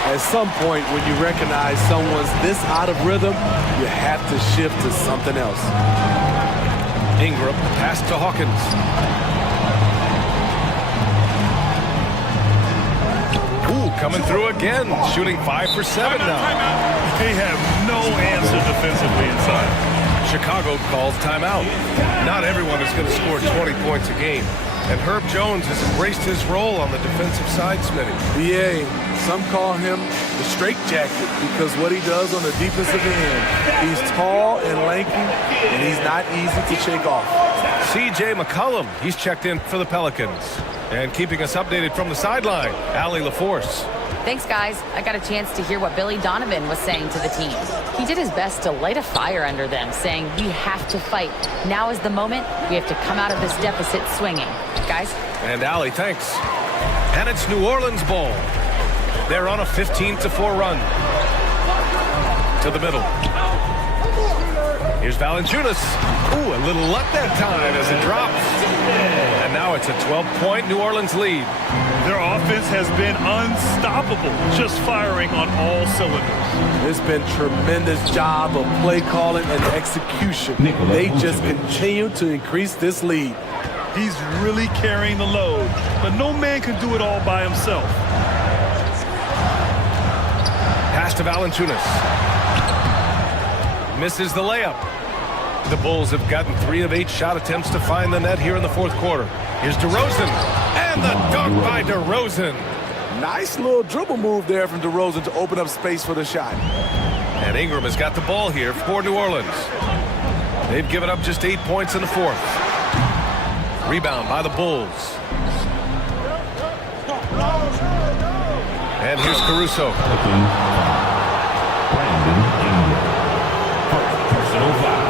At some point, when you recognize someone's this out of rhythm, you have to shift to something else. Ingram, pass to Hawkins. Ooh, coming through again, shooting 5 for 7 now. They have no answer defensively inside. Chicago calls timeout. Not everyone is going to score 20 points a game. And Herb Jones has embraced his role on the defensive side, Smitty. BA, some call him the straitjacket because what he does on the defensive end. He's tall and lanky, and he's not easy to shake off. C.J. McCollum, he's checked in for the Pelicans. And keeping us updated from the sideline, Allie LaForce. Thanks, guys. I got a chance to hear what Billy Donovan was saying to the team. He did his best to light a fire under them, saying we have to fight. Now is the moment. We have to come out of this deficit swinging. Guys? And Allie, thanks. And it's New Orleans ball. They're on a 15-4 run. To the middle. Here's Valanciunas. Ooh, a little luck that time as it drops. And now it's a 12-point New Orleans lead. Their offense has been unstoppable, just firing on all cylinders. It's been tremendous job of play calling and execution. They just continue to increase this lead. He's really carrying the load, but no man can do it all by himself. Pass to Valanciunas. Misses the layup. The Bulls have gotten 3 of 8 shot attempts to find the net here in the fourth quarter. Here's DeRozan. And the dunk by DeRozan. Nice little dribble move there from DeRozan to open up space for the shot. And Ingram has got the ball here for New Orleans. They've given up just 8 points in the fourth. Rebound by the Bulls. And here's Caruso. Brandon Ingram. First personal foul.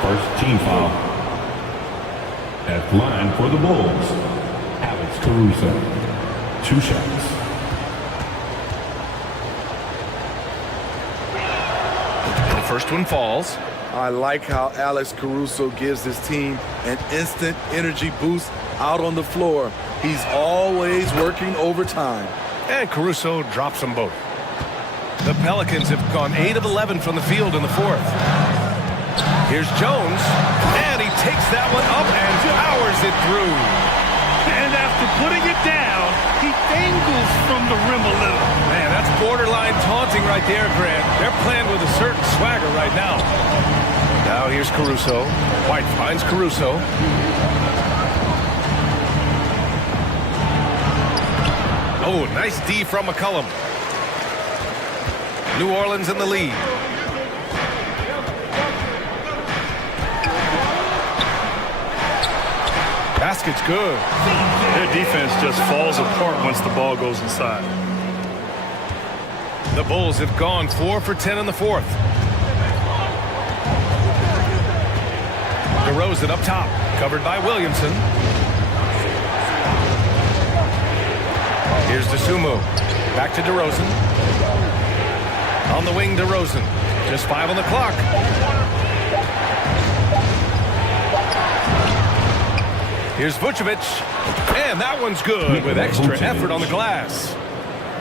First team foul. At the line for the Bulls, Alex Caruso. 2 shots. The first one falls. I like how Alex Caruso gives his team an instant energy boost out on the floor. He's always working overtime. And Caruso drops them both. The Pelicans have gone 8 of 11 from the field in the fourth. Here's Jones, and he takes that one up and powers it through. And after putting it down, he dangles from the rim a little. Man, that's borderline taunting right there, Grant. They're playing with a certain swagger right now. Now here's Caruso. White finds Caruso. Oh, nice D from McCollum. New Orleans in the lead. Basket's good. Their defense just falls apart once the ball goes inside. The Bulls have gone 4 for 10 in the fourth. DeRozan up top, covered by Williamson. Here's DeSumo. Back to DeRozan. On the wing, DeRozan. Just 5 on the clock. Here's Vucevic. And that one's good with extra effort on the glass.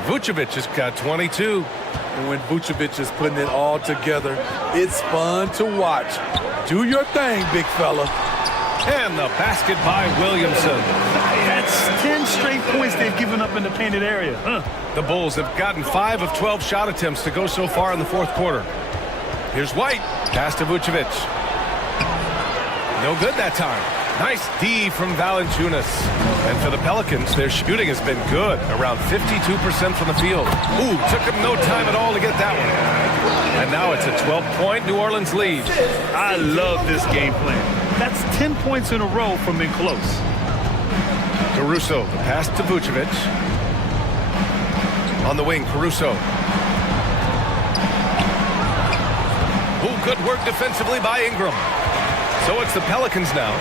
Vucevic has got 22. And when Vucevic is putting it all together, it's fun to watch. Do your thing, big fella. And the basket by Williamson. That's 10 straight points they've given up in the painted area. The Bulls have gotten 5 of 12 shot attempts to go so far in the fourth quarter. Here's White. Pass to Vucevic. No good that time. Nice D from Valanciunas. And for the Pelicans, their shooting has been good. Around 52% from the field. Ooh, took them no time at all to get that one. And now it's a 12-point New Orleans lead. I love this game plan. That's 10 points in a row from being close. Caruso, the pass to Vucevic. On the wing, Caruso. Ooh, good work defensively by Ingram. So it's the Pelicans now.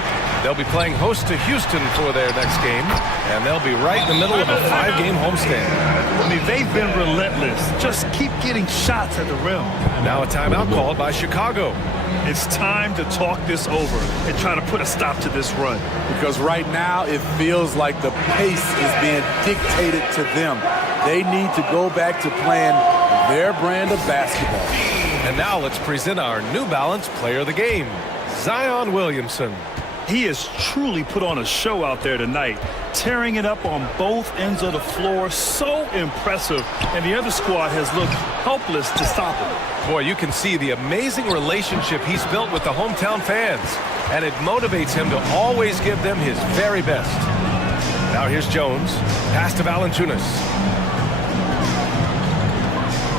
They'll be playing host to Houston for their next game, and they'll be right in the middle of a 5-game homestand. I mean, they've been relentless. Just keep getting shots at the rim. Now a timeout called by Chicago. It's time to talk this over and try to put a stop to this run. Because right now it feels like the pace is being dictated to them. They need to go back to playing their brand of basketball. And now let's present our New Balance Player of the Game, Zion Williamson. He has truly put on a show out there tonight, tearing it up on both ends of the floor. So impressive, and the other squad has looked helpless to stop him. Boy, you can see the amazing relationship he's built with the hometown fans, and it motivates him to always give them his very best. Now here's Jones, pass to Valanciunas.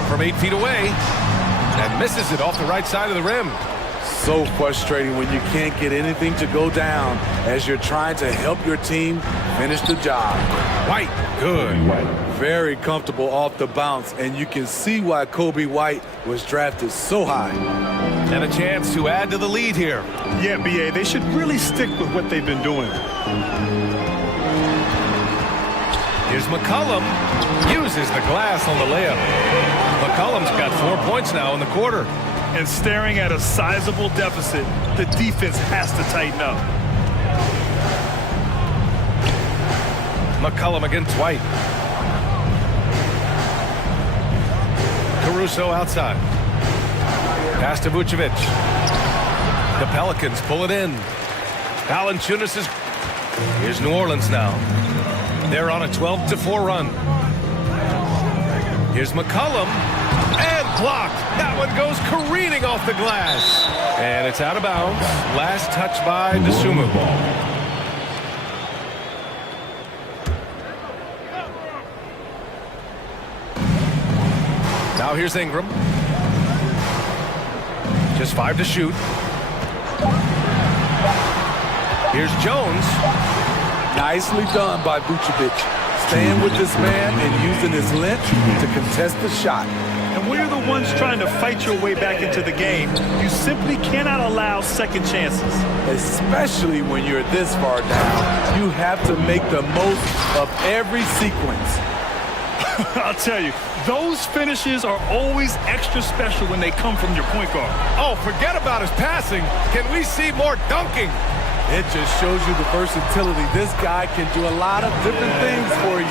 From 8 feet away, and misses it off the right side of the rim. So frustrating when you can't get anything to go down as you're trying to help your team finish the job. White, good. Very comfortable off the bounce, and you can see why Kobe White was drafted so high. And a chance to add to the lead here. Yeah, B.A., they should really stick with what they've been doing. Here's McCollum. Uses the glass on the layup. McCollum's got 4 points now in the quarter. And staring at a sizable deficit, the defense has to tighten up. McCollum against White. Caruso outside. Pass to Vucevic. The Pelicans pull it in. Valanciunas is... Here's New Orleans now. They're on a 12-4 run. Here's McCollum. And blocked. That one goes careening off the glass. And it's out of bounds. Last touch by DeSumo. Now here's Ingram. Just 5 to shoot. Here's Jones. Nicely done by Vucevic. staying with this man and using his length to contest the shot. And when you're the ones trying to fight your way back into the game, you simply cannot allow second chances. Especially when you're this far down, you have to make the most of every sequence. I'll tell you, those finishes are always extra special when they come from your point guard. Oh, forget about his passing. Can we see more dunking? It just shows you the versatility. This guy can do a lot of different things for you.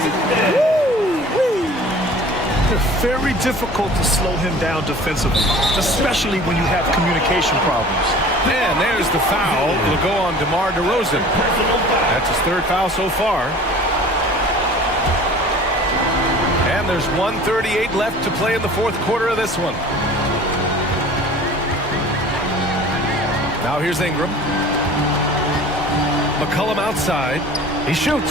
It's very difficult to slow him down defensively, especially when you have communication problems. And there's the foul. It'll go on DeMar DeRozan. That's his third foul so far. And there's 1:38 left to play in the fourth quarter of this one. Now here's Ingram. McCollum outside. He shoots.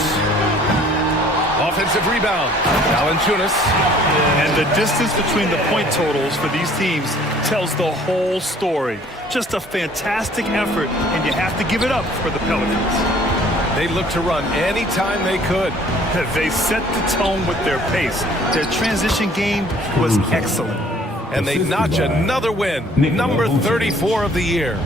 Offensive rebound. Valanciunas. And the distance between the point totals for these teams tells the whole story. Just a fantastic effort, and you have to give it up for the Pelicans. They looked to run anytime they could. They set the tone with their pace. Their transition game was excellent. And they notch another win. Number 34 of the year.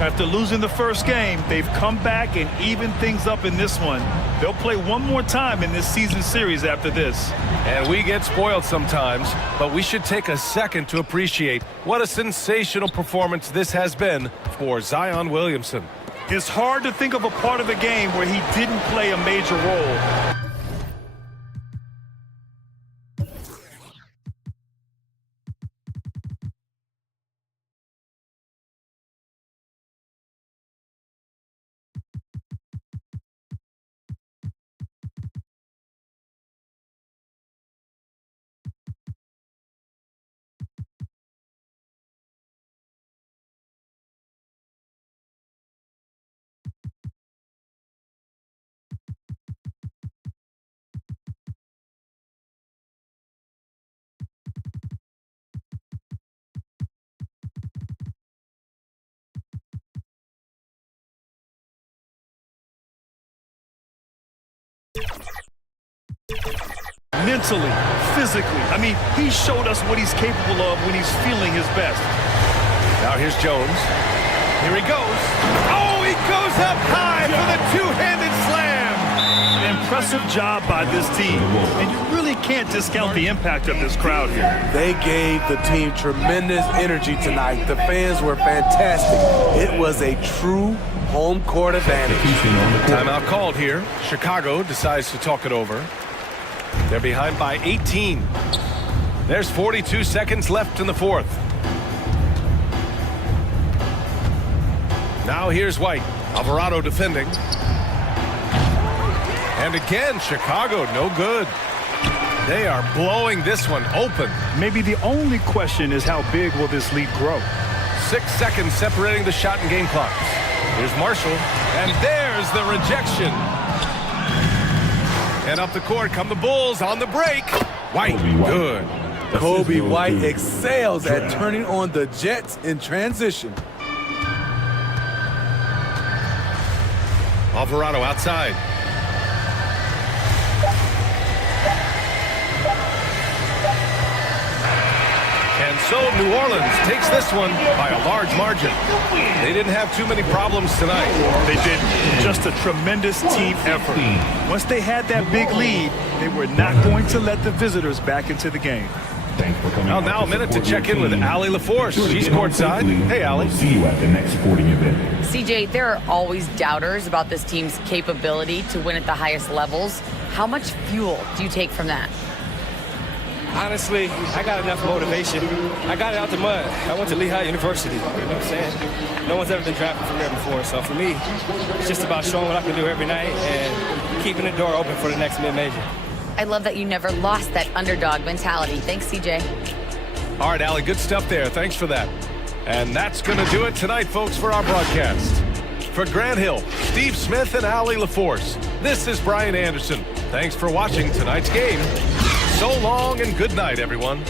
After losing the first game, they've come back and evened things up in this one. They'll play one more time in this season series after this. And we get spoiled sometimes, but we should take a second to appreciate what a sensational performance this has been for Zion Williamson. It's hard to think of a part of the game where he didn't play a major role. Mentally, physically. I mean, he showed us what he's capable of when he's feeling his best. Now here's Jones. Here he goes. Oh, he goes up high for the two-handed slam. An impressive job by this team. And you really can't discount the impact of this crowd here. They gave the team tremendous energy tonight. The fans were fantastic. It was a true home court advantage. Timeout called here. Chicago decides to talk it over. They're behind by 18. There's 42 seconds left in the fourth. Now here's White. Alvarado defending. And again, Chicago, no good. They are blowing this one open. Maybe the only question is how big will this lead grow? 6 seconds separating the shot and game clocks. Here's Marshall. And there's the rejection. And up the court come the Bulls on the break. White, good. Kobe White excels at turning on the Jets in transition. Alvarado outside. And so New Orleans takes this one by a large margin. They didn't have too many problems tonight. They did just a tremendous team effort. Once they had that big lead, they were not going to let the visitors back into the game. Thanks for coming. Well, now a minute to check in with Allie LaForce. She's courtside. Hey, Allie. We'll see you at the next sporting event. CJ, there are always doubters about this team's capability to win at the highest levels. How much fuel do you take from that? Honestly, I got enough motivation. I got it out the mud. I went to Lehigh University. You know what I'm saying? No one's ever been drafted from there before. So for me, it's just about showing what I can do every night and keeping the door open for the next mid-major. I love that you never lost that underdog mentality. Thanks, CJ. All right, Allie, good stuff there. Thanks for that. And that's going to do it tonight, folks, for our broadcast. For Grant Hill, Steve Smith, and Allie LaForce, this is Brian Anderson. Thanks for watching tonight's game. So long and good night, everyone.